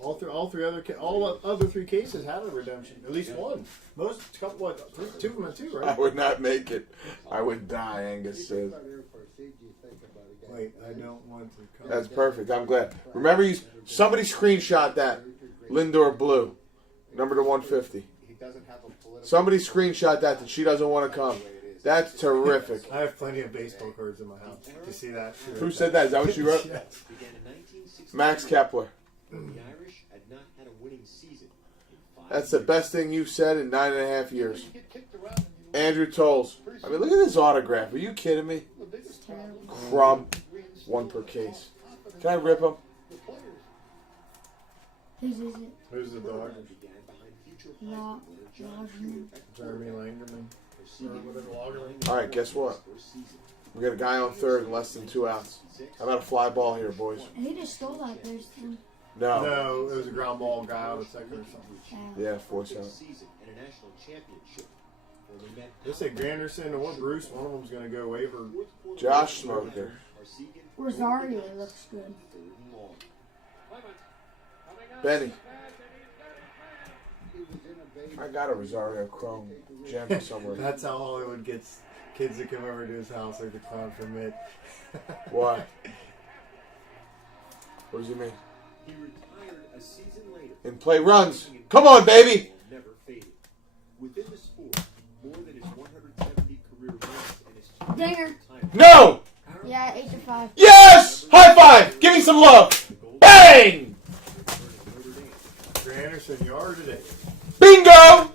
All other three cases had a redemption. At least one. Most couple, what? Two of them had two, right? I would not make it. I would die, Angus says. Wait, I don't want to come. That's perfect. I'm glad. Remember, somebody screenshot that. Lindor Blue. Number to 150. Somebody screenshot that she doesn't want to come. That's terrific. I have plenty of baseball cards in my house. You see that? Who said that? Is that what you wrote? Yes. The Max Kepler. Irish had not had a winning season in 5 That's the best thing you've said in 9.5 years. Andrew Tolles. I mean, look at this autograph. Are you kidding me? Crumb. One per case. Can I rip him? Whose is it? Who's the dog? Jeremy Langerman. All right, guess what? We got a guy on third and less than 2 outs. How about a fly ball here, boys? He just stole that first time. No. No, it was a ground ball guy out of second or something. Yeah, 4-out. They say Granderson or Bruce, one of them's going to go waiver. Josh Smoker. Rosario looks good. Benny. I got a Rosario Chrome gem somewhere. That's how Hollywood gets kids that come over to his house like the clown from it. Why? What does he mean? He retired a season later. And play runs. Come on, baby. Never faded. Within the sport, more than his 170 career runs and his Dinger. No! Yeah, 8-5. Yes! High five! Give me some love! Bang! Granderson yard today. Bingo!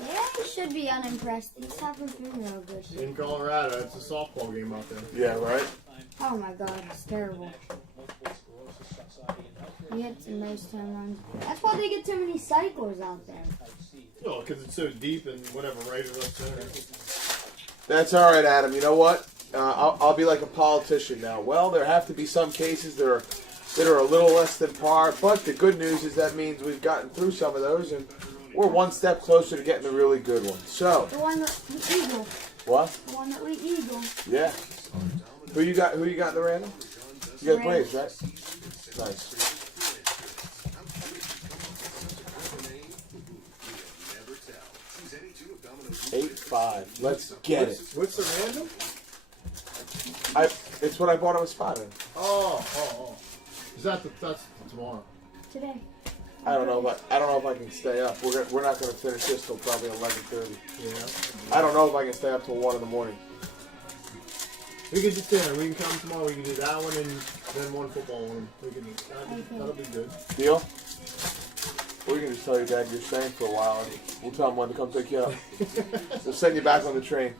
Yeah, he should be unimpressed. He's having food real good. In Colorado, it's a softball game out there. Yeah, right? Oh my God, it's terrible. He hits the most home runs. That's why they get so many cycles out there. No, because it's so deep and whatever, right or left center. That's all right, Adam. You know what? I'll be like a politician now. Well, there have to be some cases that are a little less than par, but the good news is that means we've gotten through some of those, and we're one step closer to getting the really good ones. So the one that we eagle. What? The one that we eagle. Yeah. Who you got in the random? You got Braves, right? Nice. 8-5. Let's get it. What's the random? It's what I bought him a spot in. Oh. Is that's tomorrow? Today. I don't know if I can stay up. We're not going to finish this till probably 11:30. Yeah. I don't know if I can stay up till 1 in the morning. We can just we can come tomorrow. We can do that one and then one football one. That'll be good. Deal? Or you can just tell your dad you're staying for a while and we'll tell him when to come pick you up. We'll send you back on the train.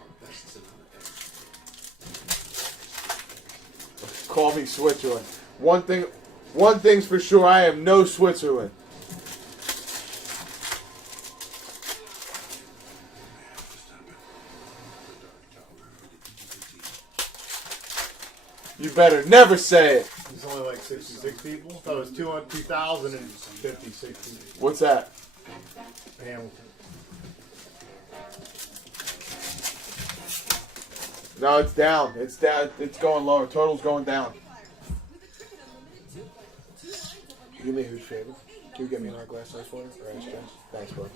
Call me Switzerland. One thing's for sure, I am no Switzerland. You better never say it. It's only like 66 people. I thought it was 2,056 people. What's that? Hamilton. No, it's down. It's down. It's going lower. Total's going down. You give me a huge favor. Can you get me another glass ice water or ice dress? Thanks, bud.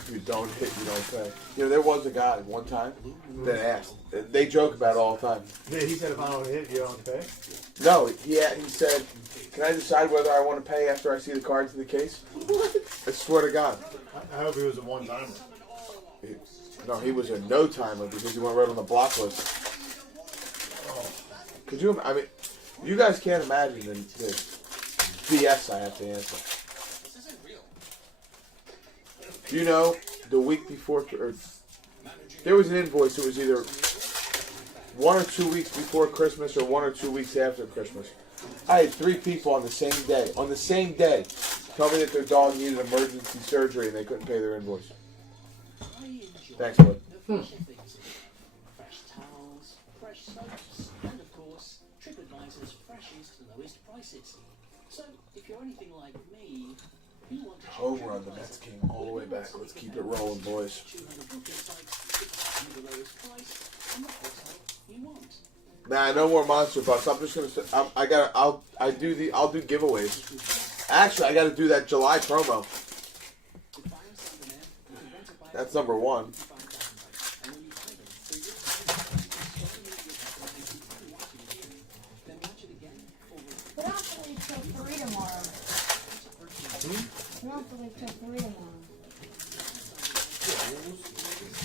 If you don't hit, you don't pay. You know, there was a guy one time that asked. They joke about it all the time. Yeah, he said if I don't hit, you don't pay? No, he said, can I decide whether I want to pay after I see the cards in the case? I swear to God. I hope he was a one-timer. No, he was a no-timer because he went right on the block list. Could you, I mean, you guys can't imagine the BS I have to answer. Do you know, the week before, or there was an invoice that was either 1 or 2 weeks before Christmas or 1 or 2 weeks after Christmas. I had 3 people on the same day, tell me that their dog needed emergency surgery and they couldn't pay their invoice. Thanks, bud. Fresh towels, fresh soaps, and of course, TripAdvisor's freshest, lowest prices. So, if you're anything like me, you want to Home run, the Mets came all the way back. Let's keep it rolling, boys. Nah, no more monster bucks. I'm just gonna. I'll do giveaways. Actually, I gotta do that July promo. That's number 1. We don't have to leave till 3 tomorrow. We don't have to leave till 3 tomorrow.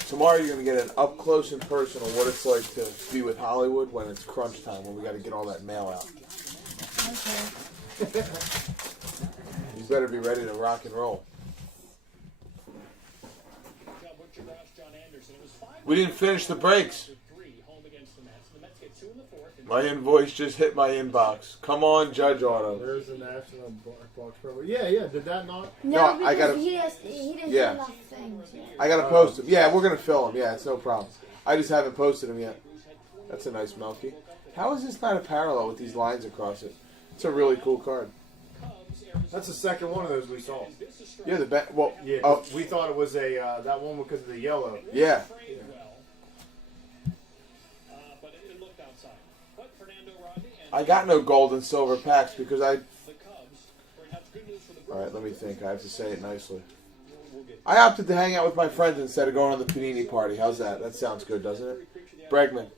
Tomorrow you're gonna get an up close and personal what it's like to be with Hollywood when it's crunch time, when we got to get all that mail out. Okay. You better be ready to rock and roll. We didn't finish the breaks. My invoice just hit my inbox. Come on, Judge Auto. There's the National Box Pro. Yeah. Did that not? No, I gotta. He didn't Yeah. do enough things yet. I gotta post him. Yeah, we're gonna fill him. Yeah, it's no problem. I just haven't posted him yet. That's a nice Melky. How is this not a parallel with these lines across it? It's a really cool card. That's the second one of those we saw. Yeah, well, yeah. We thought it was a that one because of the yellow. Yeah. I got no gold and silver packs because I. All right, let me think. I have to say it nicely. I opted to hang out with my friends instead of going to the Panini party. How's that? That sounds good, doesn't it? Bregman.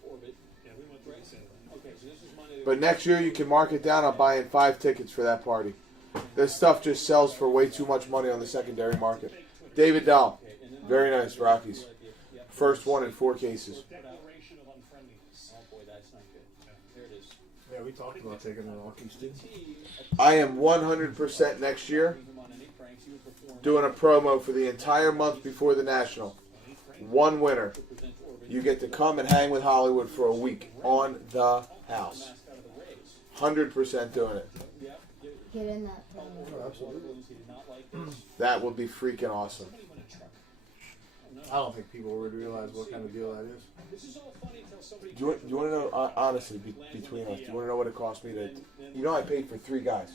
But next year you can mark it down. I'm buying 5 tickets for that party. This stuff just sells for way too much money on the secondary market. David Dahl. Very nice, Rockies. First one in 4 cases. Yeah, we talked about taking the Rockies too. I am 100% next year doing a promo for the entire month before the National. 1 winner. You get to come and hang with Hollywood for a week on the house. 100% doing it. Get in that thing. Oh, absolutely. That would be freaking awesome. I don't think people would realize what kind of deal that is. Do you want to know, honestly, between us, do you want to know what it cost me to... You know I paid for 3 guys.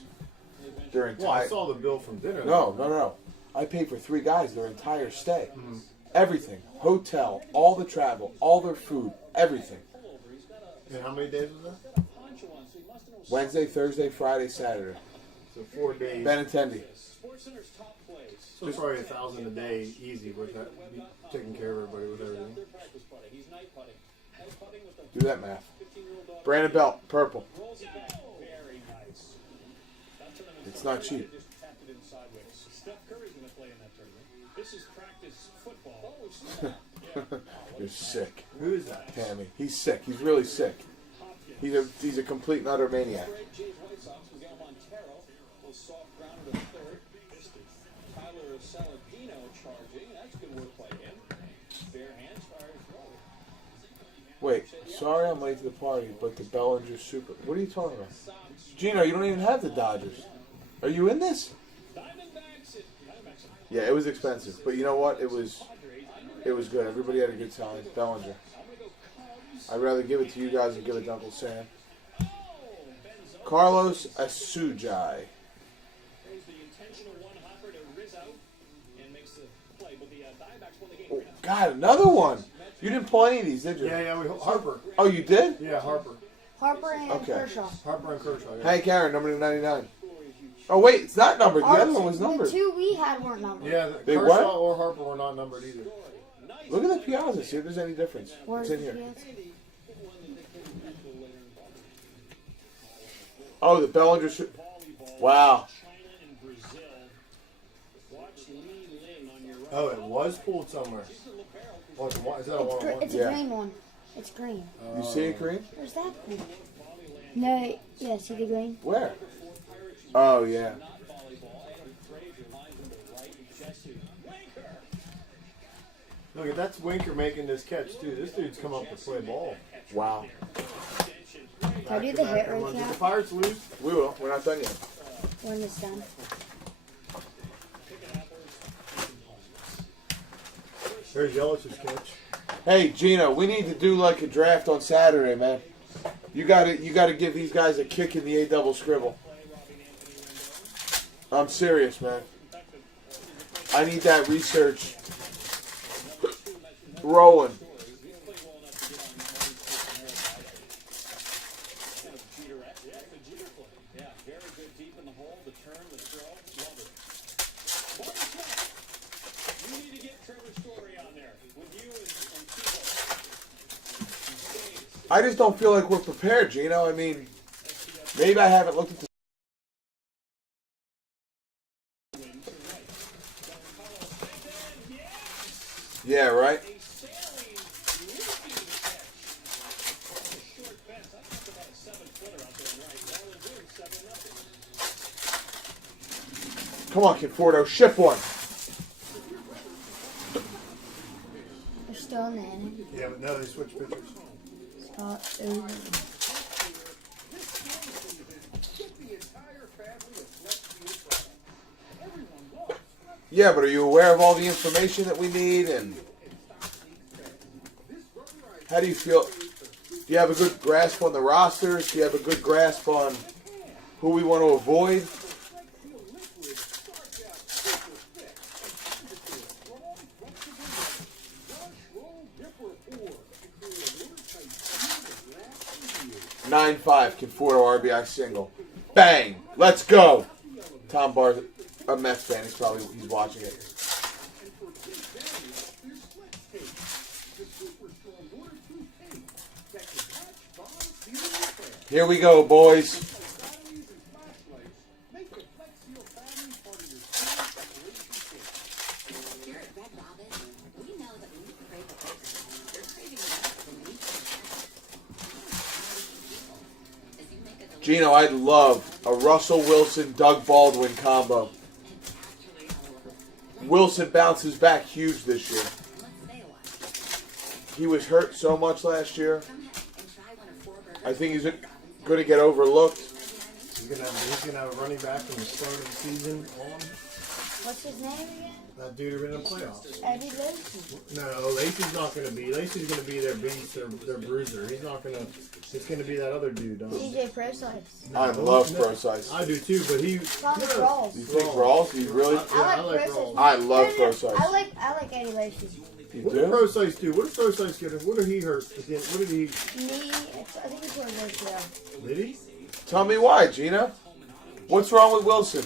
Their entire... Well, I saw the bill from dinner. No. I paid for 3 guys their entire stay. Mm-hmm. Everything. Hotel, all the travel, all their food, everything. And how many days was that? Wednesday, Thursday, Friday, Saturday. So 4 days. Benintendi. So it's probably $1,000 a day, easy, with that, taking care of everybody with everything. Do that math. Brandon Belt, purple. It's not cheap. Steph Curry's going to play in that tournament. This is practice football. You're sick. Who is that? Tammy. He's sick. He's really sick. He's a complete and utter maniac. Tyler Saladino charging. That's good work by him. Bare hands fires roll. Wait, sorry I'm late to the party, but the Bellinger Super... What are you talking about? Gino, you don't even have the Dodgers. Are you in this? Yeah, it was expensive, but you know what? It was good. Everybody had a good time. Bellinger. I'd rather give it to you guys than give it to Uncle Sam. Carlos Asujai. Oh, God, another one. You didn't pull any of these, did you? Yeah, Harper. Oh, you did? Yeah, Harper. Harper and Kershaw. Harper and Kershaw, yeah. Hank Aaron, number 99. Oh, wait, it's not numbered. The other one was numbered. The 2 we had weren't numbered. Yeah, They Kershaw what? or Harper were not numbered either. Look at the Piazza, see if there's any difference. Where's it's in the here. Piazza? Oh, the Bellinger... Wow. Oh, it was pulled somewhere. Oh, is that a one-on-one? It's a green one. It's green. You see it green? Where's that green? No, yeah, see the green? Where? Oh, yeah. Look, that's Winker making this catch, too. This dude's come up to play ball. Wow. Can I do the hit recount? Did the Pirates lose? We will. We're not done yet. When it's done. There's Yelish's catch. Hey, Gino, we need to do like a draft on Saturday, man. You gotta give these guys a kick in the A-double scribble. I'm serious, man. I need that research rolling. I just don't feel like we're prepared, Gino. I mean, maybe I haven't looked at the... Yeah, right? Come on, Conforto, ship one. They're still in the inning. Yeah, but no, they switched pitchers. Scott over. Yeah, but are you aware of all the information that we need? And how do you feel? Do you have a good grasp on the rosters? Do you have a good grasp on who we want to avoid? (9-5) Conforto RBI single. Bang! Let's go. Tom Barr's a Mets fan. He's watching it. Here we go, boys. Gino, I'd love a Russell Wilson, Doug Baldwin combo. Wilson bounces back huge this year. he was hurt so much last year. I think he's going to get overlooked. He's gonna have a running back from the start of the season on. What's his name again? That dude are in the playoffs. Eddie Lacy. No, Lacey's not going to be. Lacey's going to be their beast, their bruiser. He's not going to. It's going to be that other dude. CJ Procise. I love Procise. I do too, but he. Rawls. You think Rawls? You really? I like Procise. I love Procise. I like Eddie Lacy. What did Procise do? What did Procise get? What did he hurt again? What did he? Knee. I think it's where it goes. Did he? Tell me why, Gina. What's wrong with Wilson?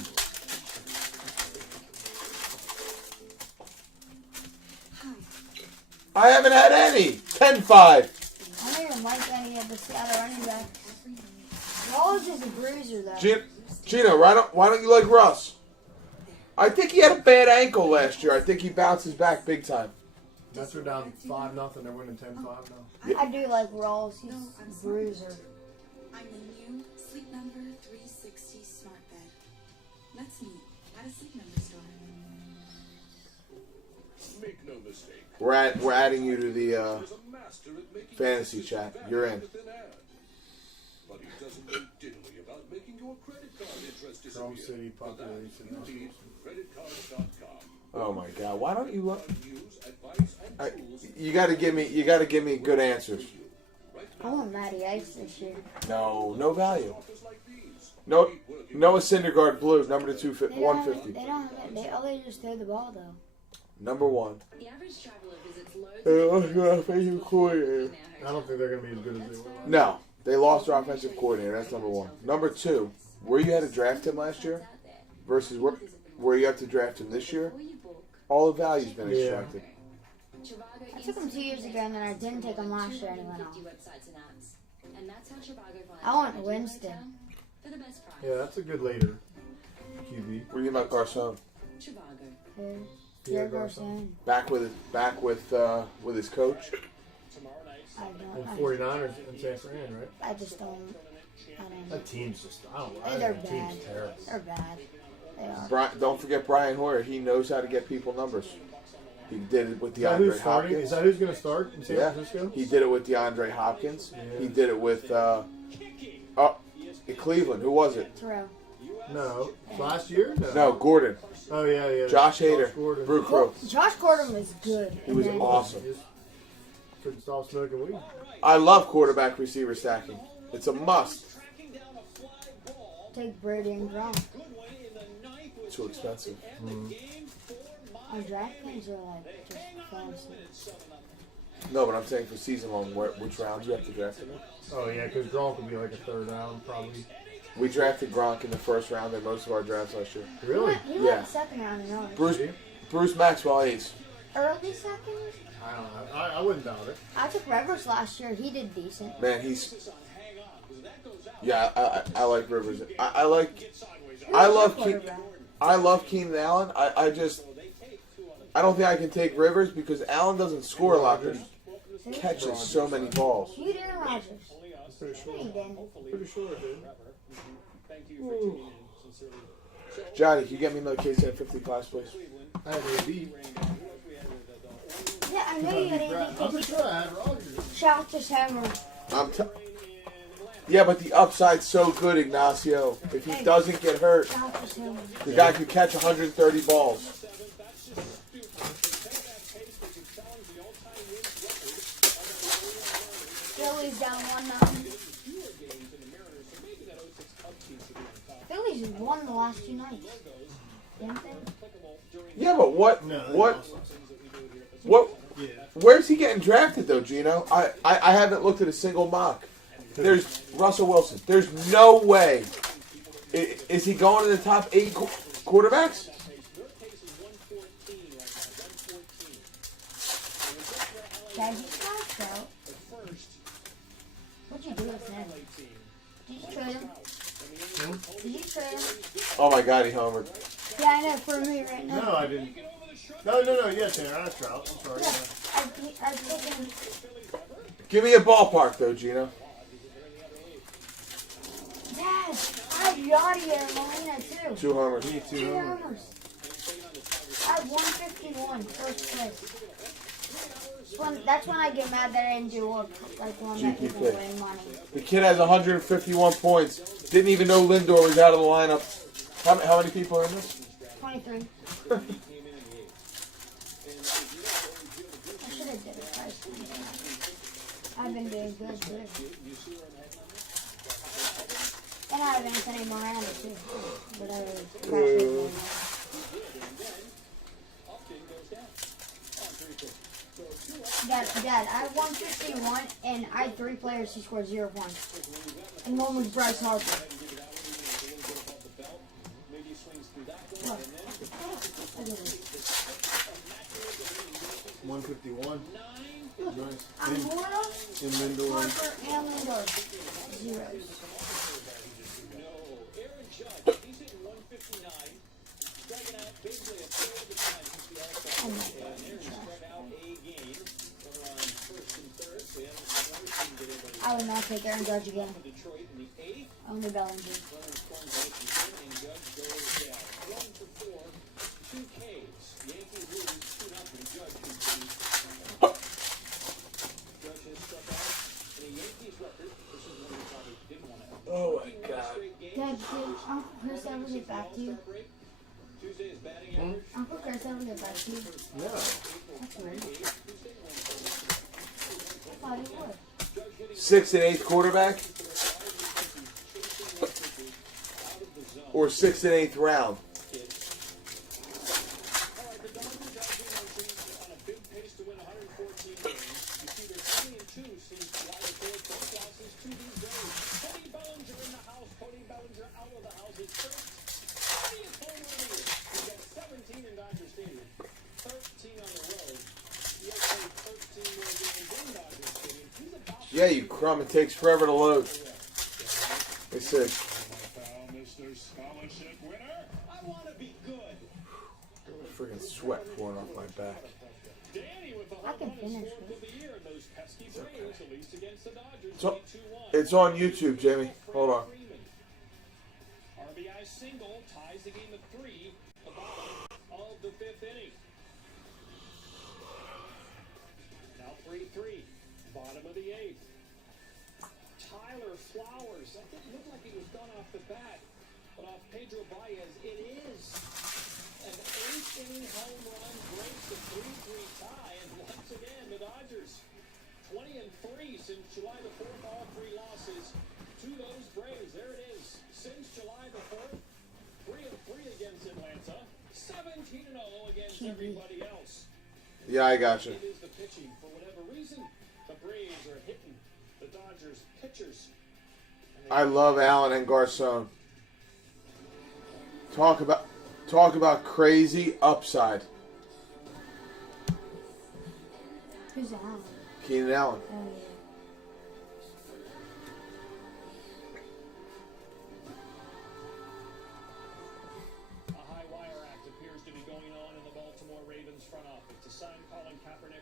I haven't had any. 10-5. I don't even like any of the other running backs. Rawls is a bruiser, though. Gina, why don't you like Russ? I think he had a bad ankle last year. I think he bounces back big time. Mets are down 5-0. They're winning 10-5 now. I do like Rawls. He's a bruiser. I'm the new Sleep Number 360 smart bed. Let's meet at a Sleep Number store. Make no mistake. We're adding you to the fantasy chat. You're in. But he doesn't know diddly about making your credit card interest disappear. Drum City population. Indeed, creditcards.com. Oh my God! Why don't you look? You got to give me good answers. I want Matty Ice this year. No value. No, Noah Syndergaard blue, number 150. They don't have it. They just throw the ball, though. Number 1. The average traveler visits loads I don't think they're going to be as good as they were. No, they lost their offensive coordinator. That's number 1. Number 2, where you had to draft him last year versus where you have to draft him this year, all the value's been extracted. I took him 2 years ago, and then I didn't take him last year, and he went off. I want Winston. Yeah, that's a good later QB. What do you mean by Garcon? Yeah, Garcon. Back with his coach. And 49ers in San Fran, right? I just don't. That team's just. They're that bad. team's terrible. They're bad. They are. Don't forget Brian Hoyer. He knows how to get people numbers. He did it with DeAndre Hopkins. Is that who's going to start in San Francisco? He did it with DeAndre Hopkins. Yeah. He did it with in Cleveland. Who was it? Terrell. No. Last year? No, Gordon. Oh, yeah. Josh Hader. Brew Crew. Josh Gordon was good. He was awesome. Couldn't stop smoking weed. I love quarterback receiver stacking. It's a must. Take Brady and Gronk. Too expensive. On DraftKings or like just fantasy? No, but I'm saying for season long, which rounds you have to draft him in? Oh, yeah, because Gronk would be like a third round, probably. We drafted Gronk in the first round in most of our drafts last year. Really? He went second round in ours. Bruce Maxwell ace. Early second? I don't know. I wouldn't doubt it. I took Rivers last year. He did decent. Man, he's... Yeah, I like Rivers. I love Keenan Allen. I don't think I can take Rivers because Allen doesn't score a lot, but he catches so many balls. You did Rodgers. Pretty sure. He didn't. Pretty sure I did. Johnny, can you get me another case at 50 class, please? I had AB. Yeah, I know you had AB. I'm pretty sure I had Rodgers. Shout to Hammer. Yeah, but the upside's so good, Ignacio. If he doesn't get hurt, the guy could catch 130 balls. Phillies down 1-9. Phillies won the last 2 nights. Didn't they? Yeah, but where's he getting drafted though, Gino? I haven't looked at a single mock. There's Russell Wilson. There's no way. Is he going in the top 8 quarterbacks? Dad, you passed out. What'd you do with him? Did you trade him? Did you trade him? Oh my God, he homered. Yeah, I know, for me right now. No, I didn't. No, yes, Tanner, I Trout. I'm sorry. Yeah, I took him. Give me a ballpark though, Gino. Dad, I have Yachty and Molina too. 2 homers. Me 2 homers. I have 151, first place. That's when I get mad that I didn't do one that doesn't win money. The kid has 151 points. Didn't even know Lindor was out of the lineup. How many people are in this? 23. I should have did it first. I've been doing good too. And I have Anthony Miranda too. But I really Dad, I have 151 and I had 3 players who scored 0 points. And one was Bryce Harper. Look. 151. Nice. I'm Morta, In Lindor. Harper, and Lindor. Zeros. Aaron Judge, he's hitting 159, striking out basically a third of the time since the All-Star break. Aaron struck out a game. They're on first and third, so he hasn't never seen anybody. I would not take Aaron Judge again. Detroit in the 8th. Only Bellinger. And Judge goes down. 1 for 4, 2 Ks. Yankees lose 2-0. Judge continues. Judge has struck out in a Yankees record. This is one we probably didn't want to have. Oh my God. Dad, did Uncle Chris ever get back to you? Tuesday's batting average. Uncle Chris ever get back to you? No. That's weird. I thought he would. 6th and 8th quarterback? Or 6th and 8th round? Yeah, you crumb. It takes forever to load. They said. Freaking sweat pouring off my back. I can finish It's on YouTube, Jamie. Hold on. RBI single ties the game at 3, the bottom of the 5th inning. Now 3-3, bottom of the 8th. Tyler Flowers, that didn't look like he was done off the bat, but off Pedro Baez, it is. An 8th-inning home run breaks the 3-3 tie, and once again, the Dodgers 20-3 since July the 4th, all 3 losses to those Braves. There it is. Since July the 4th, 3-3 against Atlanta, 17-0 against everybody else. Yeah, I got you. It is the pitching. For whatever reason, the Braves are hitting the Dodgers pitchers. I love Allen and Garcon. Talk about crazy upside. Who's Allen? Keenan Allen. Oh, yeah.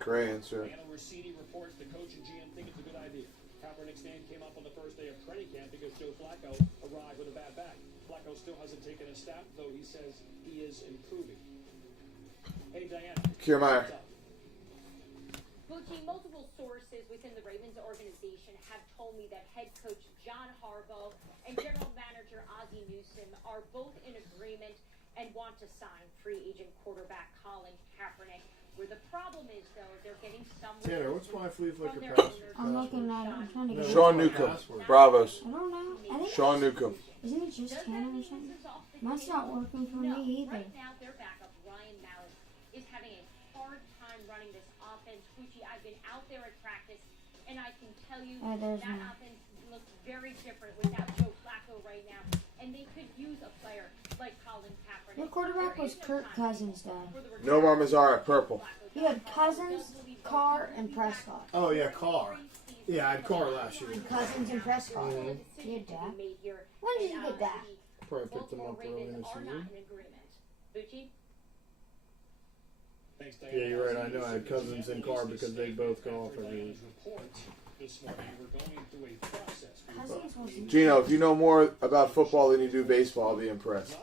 Great answer. Anna Rossini reports the coach and GM think it's a good idea. Kaepernick's name came up on the first day of training camp because Joe Flacco arrived with a bad back. Flacco still hasn't taken a step, though he says he is improving. Hey, Diana. Kiermaier. Bucci, multiple sources within the Ravens organization have told me that head coach John Harbaugh and general manager Ozzie Newsome are both in agreement and want to sign free agent quarterback Colin Kaepernick. Where the problem is, though, they're getting somewhere. Tanner, what's my flea flicker password? I'm looking at it. I'm trying to get it. Sean Newcomb. Bravos. I don't know. I think Sean Newcomb. Isn't it just Tanner or something? Mine's not working for me either. Right now, their backup, Ryan Mallett, is having a hard time running this offense. Gucci, I've been out there at practice, and I can tell you that offense looks very different without Joe Flacco right now. And they could use a player like Colin Kaepernick. Your quarterback was Kirk Cousins, Dad. Nomar Mazara, purple. You had Cousins, Carr, and Prescott. Oh, yeah, Carr. Yeah, I had Carr last year. Cousins and Prescott. You had Dak. When did you get Dak? Probably picked them up early in the season. Yeah, you're right. I know I had Cousins and Carr because they both go off every week. Gino, if you know more about football than you do baseball, I'll be impressed.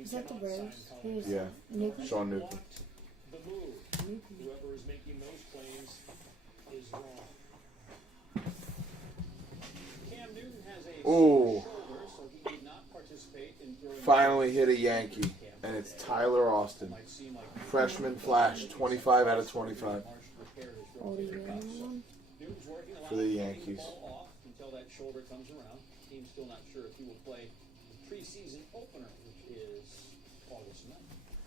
Is that the Braves? Yeah. Newcomb? Sean Newcomb. Whoever is making those claims is wrong. Cam Newton has a Ooh. shoulder, so he did not participate in throwing. Finally hit a Yankee, and it's Tyler Austin. Freshman flash, 25 out of 25 for the Yankees. Until that shoulder comes around. Team's still not sure if he will play the preseason opener, which is August 9th.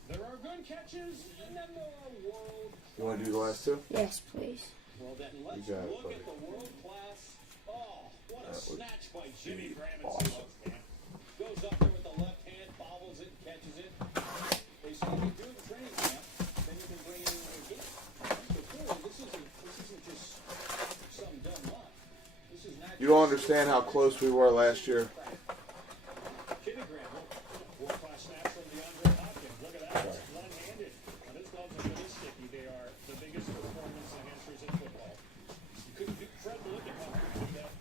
There are good catches, and then there are world. You want to do the last two? Yes, please. Well, then let's You got it, look buddy. at the world class. Oh, what a That would snatch by Jimmy be Graham. awesome. Goes up there with the left hand, bobbles it, catches it. They say you do it in training camp, then you can bring it in your game. So clearly, this isn't just some dumb luck. This is not. You don't understand how close we were last year. Jimmy Graham, world class snatch from DeAndre Hopkins. Look at that, it's one-handed. Now his gloves are really sticky. They are the biggest performance enhancers in football. You couldn't do Fred look at Hopkins do that.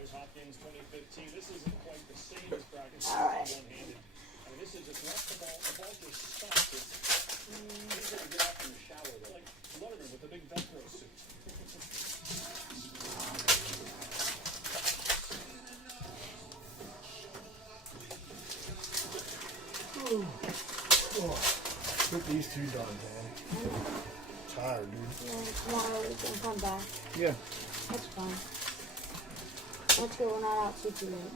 There's Hopkins 2015. This isn't quite the same as practice. One-handed. I mean, this is just not the ball just stops. He's going to get out from the shower though. Like Letterman with the big Velcro suit. Put these two done, man. Tired, dude. Yeah, tomorrow we can come back. Yeah. That's fine. Let's go. We're not out too late.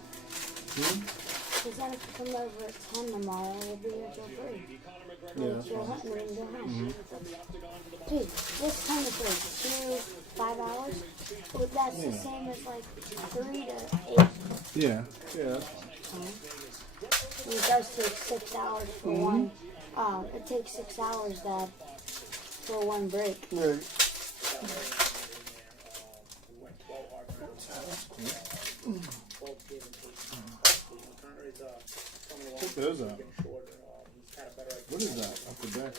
Because then if we come over at 10 tomorrow, we'll be here till 3. Yeah, that's Go fine. hunting and go home. Dude, this time is like 5 hours. But that's the same as like 3 to 8. Yeah. Yeah. And it does take 6 hours for one. It takes 6 hours, Dad, for one break. Right. Check those out. What is that up the back?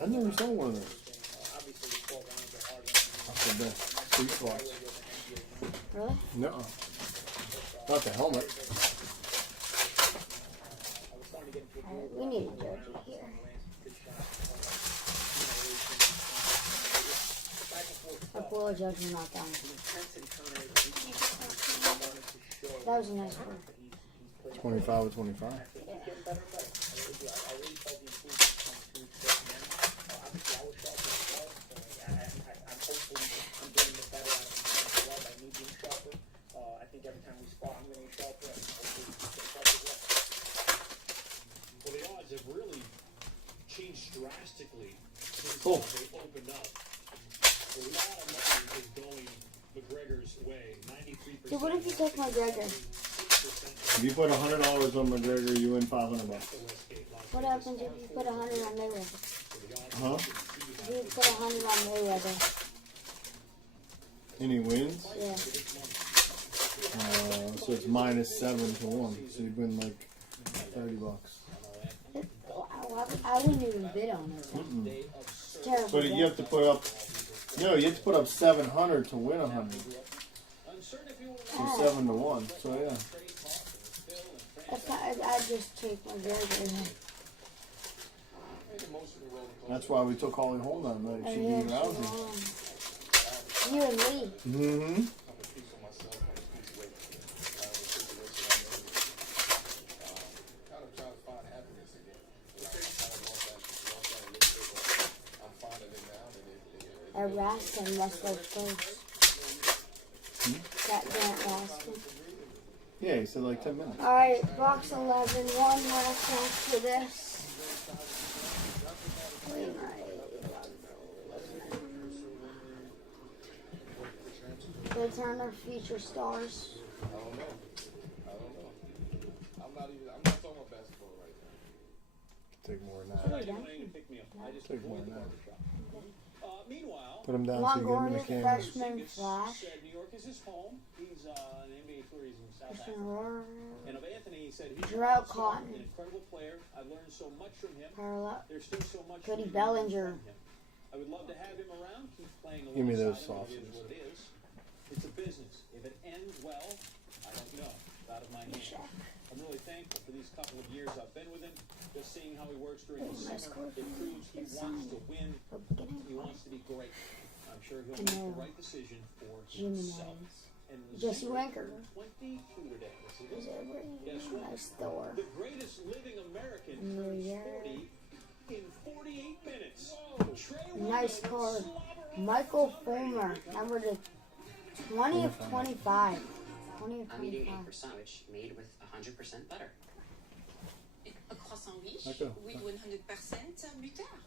I never saw one of those. Up the back. Street spots. Really? No. Not the helmet. Alright, we need a jersey here. Our pool jersey not done. That was a nice one. 25 or 25. Well, the odds have really changed drastically since Cool. they opened up. A lot of money is going McGregor's way. 93%. Dude, what if you take McGregor? If you put $100 on McGregor, you win $500. What happens if you put 100 on Mayweather? Huh? If you put 100 on Mayweather? And he wins? Yeah. So it's -7 to 1. So you'd win like $30. I wouldn't even bid on it. It's terrible. But you have to put up. No, you have to put up 700 to win 100. So 7 to 1. So yeah. That's not, I just take McGregor. That's why we took Holly Holm that night. She Yeah, beat Rousey. You and me. Mm-hmm. At Raskin, West Coast Coast. That Grant Raskin. Yeah, he said like 10 minutes. Alright, box 11. One last after this. They turn their future stars. I don't know. I'm not talking about basketball right now. Take more than that. Take more than that. Meanwhile, Put him down so you get him in the Longoria, camera. freshman Flash. said New York is his home. He's an NBA player. He's in South Freshman Africa. Aurora. And of Anthony, he said he's Gerald an Cotton. incredible player. I've learned so much from him. Carla. There's still so much Cody to learn Bellinger. from him. I would love to have him around. Keep playing alongside Give me those him. It is sausages. what it is. It's a business. If it ends well, I don't know. It's out of my hands. I'm really thankful for these couple of years I've been with him. Just seeing how he works during the summer, it proves he wants to win. He wants to be great. I'm sure he'll make the right decision for himself. And Jesse Winker. 22 today. Guess what? The greatest living American turns 40 in 48 minutes. Nice card. Michael Fulmer, number 20 of 25. 20 of I'm eating 25. a croissant which made with 100% butter. A croissant riche Okay. with 100% butter.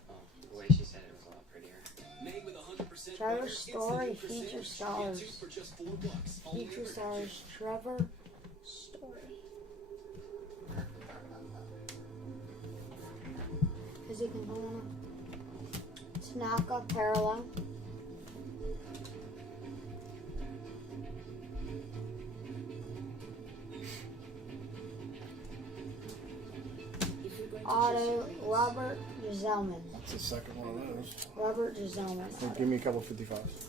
Oh, the way she said it was a lot prettier. Made with 100% Trevor butter, Story, instant feature percentage, stars. get 2 for just $4. Only Feature at stars, Trevor Story. Physical component. Tanaka parallel. Auto, Robert Giselman. That's the second one of those. Robert Giselman. Well, give me a couple 55s.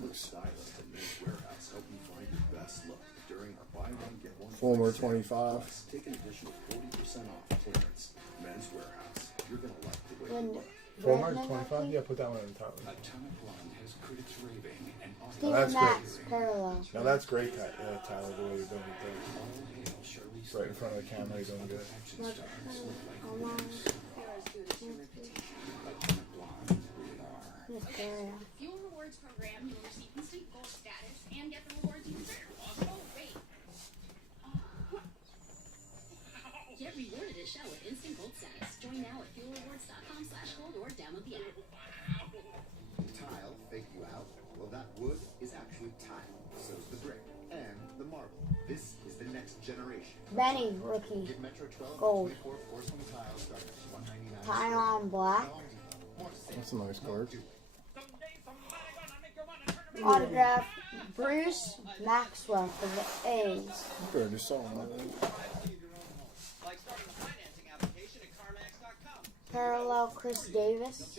Look stylists at Men's Warehouse help you find your best look during our buy one get one. Fulmer 25. Plus, take an additional 40% off clearance. Men's Warehouse. You're gonna like the way you look. Fulmer 25. Yeah, put that one in the top. Atomic Blonde has critics raving and Steven that's Max, parallel. Now that's great, Tyler, the way you're doing it there. Right in front of the camera, you're doing good. Fuel Rewards program, you'll receive instant gold status and get the rewards you deserve. Oh, wait. Get rewarded at Shell with instant gold status. Join now at fuelrewards.com/gold or download the app. Tile fake you out? Well, that wood is actually tile. So's the brick and the marble. This is the next generation. Benny, rookie. Get Metro 12 Gold. 24 four-swing tiles starting at $199. Tylon Black. That's a nice card. Autograph, Bruce Maxwell for the A's. Good, I just saw one. Parallel, Chris Davis.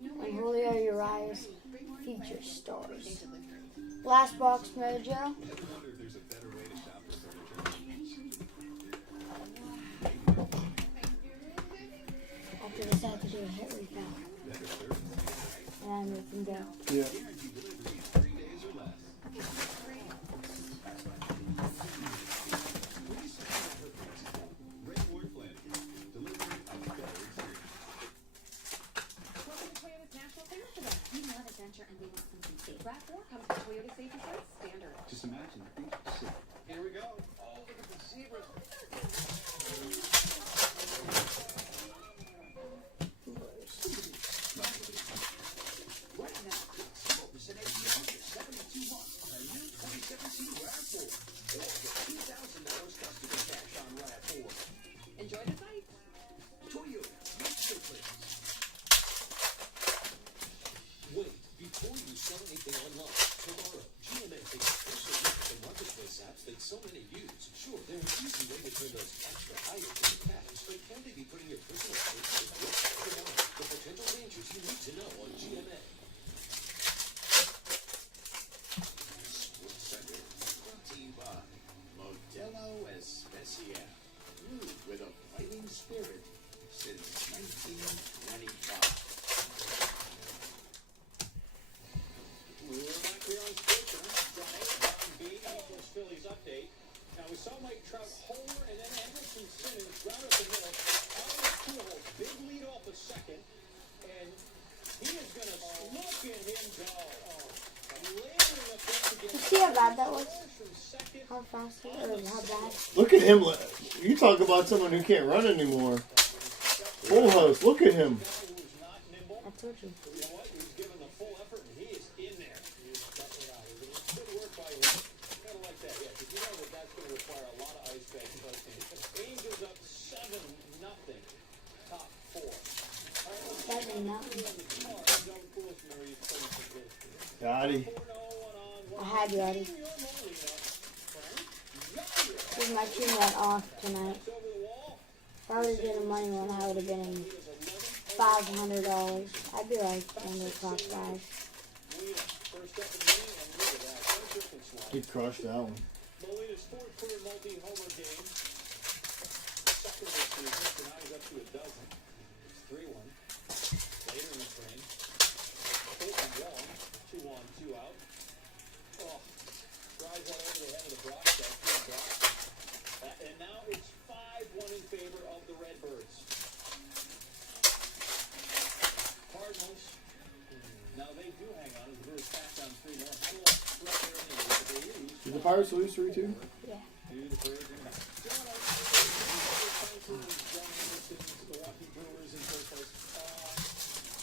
And Julio Urias, feature stars. Last box mojo. After this, I have to do a hit recount. And we can go. Yeah. Just imagine the things you see. Here we go. Oh, look at the zebras. Enjoy the night. Toyota, make your place. Wait, before you sell anything online, tomorrow, GMA takes a closer look at the marketplace apps that so many use. Sure, they're an easy way to turn those extra items into cash, but can they be putting your personal space at risk? Tomorrow, the potential dangers you need to know on GMA. Sports Center, brought to you by Modelo Especial. Brewed with a fighting spirit since 1925. We're back here on SportsCenter. John B. equals Phillies update. Now we saw Mike Trout homer and then Anderson Simmons right up the middle. Alex Pujols, big lead off a second, and he is going to look at him go. You see how bad that was? How fast or how bad? Look at him. You talk about someone who can't run anymore. Full house. Look at him. I told you. You know what? He was given the full effort, and he is in there. Good work by him. Kind of like that, yeah. Because you know that that's going to require a lot of ice bags. But Angels up 7-0. Top 4. 7-0. Yachty. I had Yachty. Because my team went off tonight. If I would have done a money one, I would have been in $500. I'd be like one of the top 5. Molina, first up in the inning, and look at that. What a difference line. He crushed that one. Molina's fourth career multi-homer game. Second this season, so now he's up to a dozen. It's 3-1. Later in the frame, Colton Wong, 2 on, 2 out. Oh, drives that over the head of the broadcast. And now it's 5-1 in favor of the Redbirds. Cardinals, now they do hang on as the Brewers pass down 3 more. How do I threat their innings if they lose? Did the Pirates lose 3-2? Yeah. To the Birds and back. John Milwaukee Brewers in first place.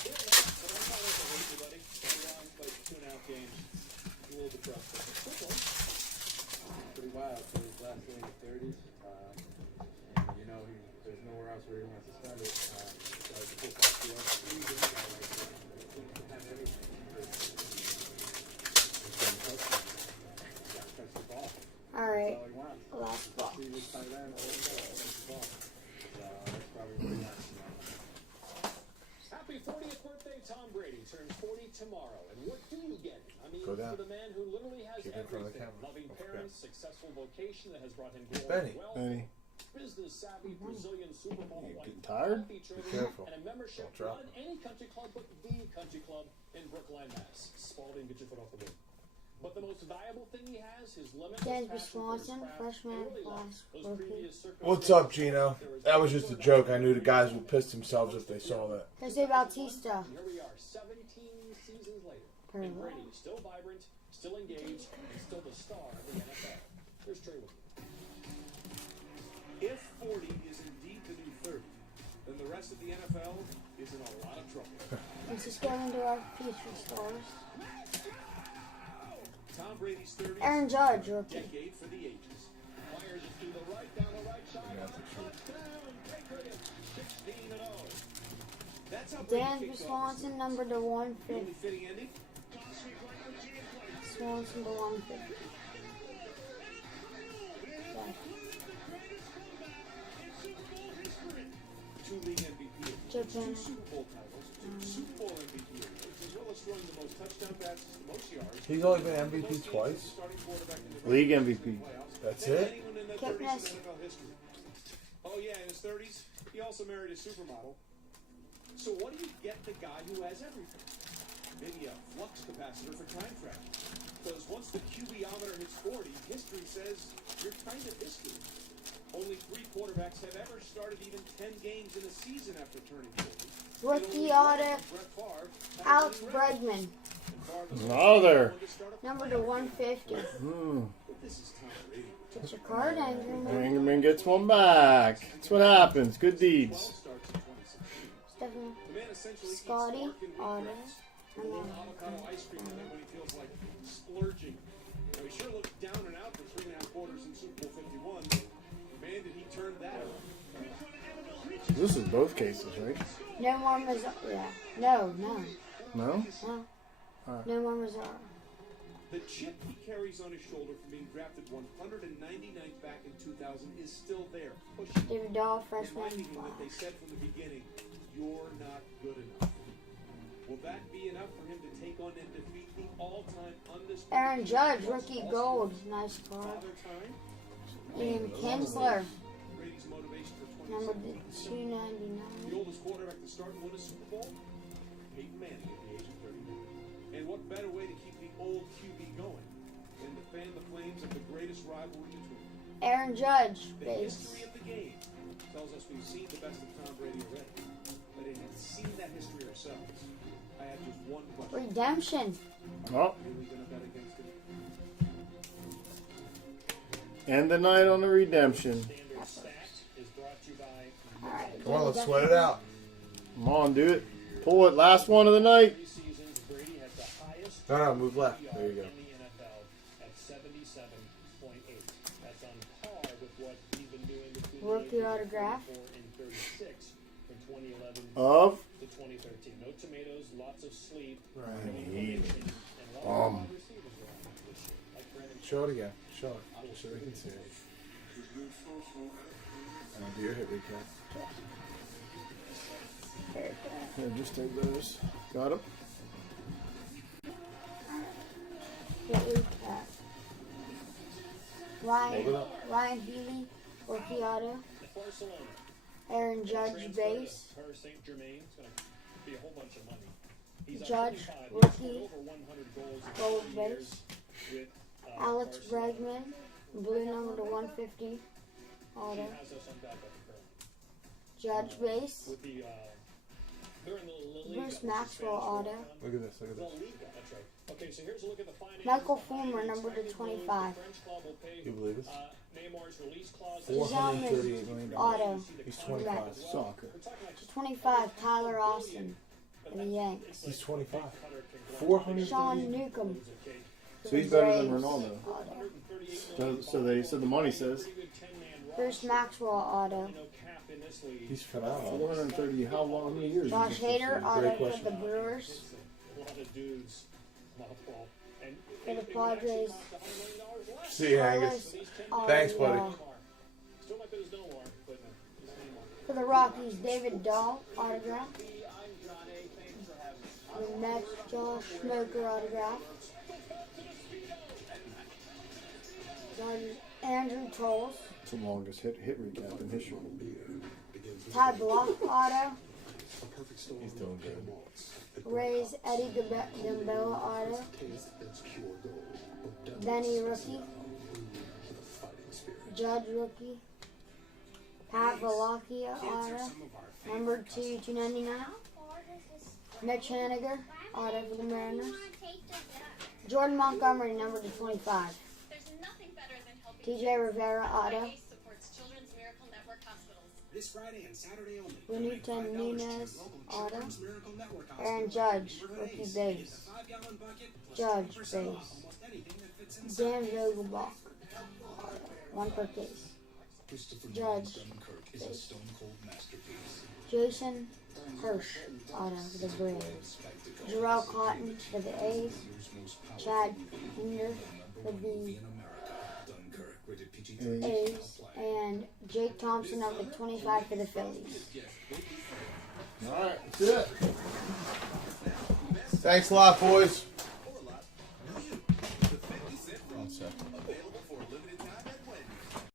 They're not, but I'm not going to hate you, buddy. They're wrong by 2.5 games. A little bit rough. Quick one. Pretty wild for his last game in the 30s. And, you know, there's nowhere else where he wants to spend it. All right, last ball. Happy 40th birthday, Tom Brady turns 40 tomorrow. And what do you get? I mean, Go down. for the man who literally has Keep it in front of the everything. camera. Loving Don't parents, forget. successful vocation that has brought him glory Benny. and wealth. Benny. Business savvy Brazilian Super Bowl You winning getting tired? coffee Be trading, careful. and a membership Don't drop not in any country club but the country club in Brookline, Mass. Spalding, get your foot off the boat. But the most valuable thing he has, his limitless James passion for his Swanson, craft, freshman and really class those rookie. previous circumstances. What's up, Gino? That was just a joke. I knew the guys would piss themselves if they saw that. Jose Bautista. Here we are, 17 seasons later. Very And well. Brady is still vibrant, still engaged, and still the star of the NFL. Here's Trey with you. If 40 is indeed the new 30, then the rest of the NFL is in a lot of trouble. Let's just get into our future stars. Tom Brady's 30s, Aaron Judge, rookie. decade for the ages. Fires it to the right, down the right side. Touchdown, Jake Riggins, 16-0. That's how Brady Dan kicked off. Swanson, number to The 150. only fitting ending? Swanson to 150. Okay. 2 league MVP, Japan. 2 Super Bowl titles, 2 Super Bowl MVP awards, as well as throwing the most touchdown passes, the most yards. He's only been MVP twice. Starting quarterback in the League MVP. That's than it? anyone in the Kip 30s Ness. in NFL history. Oh yeah, in his 30s, he also married a supermodel. So what do you get the guy who has everything? Maybe a flux capacitor for time travel. Because once the QBometer hits 40, history says you're kind of history. Only 3 quarterbacks have ever started even 10 games in a season after turning 40. Rookie audit, Brett Favre had Alex winning record. Bregman, And Favre was Another. the one to start a number to 150. But this is Tom Brady. Get your card, Andrew. Angerman gets one back. That's what happens. Good 12 deeds. starts in 2016. Stephanie, The man essentially eats Scotty, bark and wheat Otter, grass. and A little then avocado ice cream in there when he feels like splurging. Now, he sure looked down and out for 3.5 quarters in Super Bowl 51. Man, did he turn that around. This is both cases, right? no more Mazzara. Yeah. No. No? No. Alright. No more Mazzara. The chip he carries on his shoulder from being drafted 199th back in 2000 is still there, pushing, David Dahl, freshman reminding him that they class. said from the beginning, you're not good enough. Will that be enough for him to take on and defeat the all-time undisputed Aaron Judge, across rookie all gold. sports? Nice card. Father time? Ian Kinsler, Brady's motivation for number 27. to The 299. oldest quarterback to start and win a Super Bowl? Peyton Manning at the age of 39. And what better way to keep the old QB going than to fan the flames of the greatest rivalry between them? Aaron Judge, The base. history of the game tells us we've seen the best of Tom Brady already. But we haven't seen that history ourselves. I have just one question. Redemption. Oh, Are we going to bet against him? end the night on the redemption. Standard Stat is brought to you by Alright. Come on, let's sweat it out. Come on, do it. Pull it. Last one of the night. 3 seasons. Brady has the highest No, move left. QBR There you go. in the NFL at 77.8. That's on par with what he's been doing between the Rookie ages of autograph. 34 and 36 from 2011 Of? to 2013. No tomatoes, lots of sleep. Right. And a lot of wide receivers were on this year, like Brandon Show it again. Show it. So they can see it. Do your hit recap. Here, just take those. Got him. Ryan Healy, rookie auto. Barcelona. Aaron Judge, base. Paris Saint-Germain. It's going to be a whole bunch of money. He's Judge, 25. rookie, Over 100 goals in gold 3 base. years with Alex Barcelona. Bregman, blue number to 150 auto. He has us on backup currently. Judge, base. With the, they're in the La Liga, Bruce which is Maxwell, Spanish auto. Look at this. Look at La this. Liga, that's right. Okay, so here's a look at the finances. Michael Fulmer, number to 25. French club will pay, You believe this? Neymar's release clause. $438 million. Auto. He's 25. Soccer. 25, Tyler Austin for the Yanks. He's 25. 400. Sean Newcomb. So he's better than Braves, Ronaldo. auto. So the money says. Bruce Maxwell, auto. He's phenomenal. 430. How long? How many years? Josh Hader, auto for question. the Brewers. A lot of dudes. For the Padres. See you, Angus. Thanks, buddy. Still not good as Delaware, but his name on For the Rockies, David Dahl, autograph. For the Mets, Josh Smoker, autograph. Andrew Tolles. It's the longest hit recap in history. Ty Block, auto. He's doing good. Rays, Eddie Gambella, auto. Benny, rookie. Judge, rookie. Pat Valaki, auto. Number 2, 299. Mitch Haniger, auto for the Mariners. Jordan Montgomery, number to 25. TJ Rivera, auto. This Friday and Saturday only. Renita Nunez, auto. Aaron Judge, rookie base. Judge, base. Dan Vogelbach, auto. 1 per case. Judge, base. Jason Hirsch, auto for the Braves. Jarrell Cotton for the A's. Chad Hinder for the A's. And Jake Thompson, number 25 for the Phillies. All right, that's it. Thanks a lot, boys.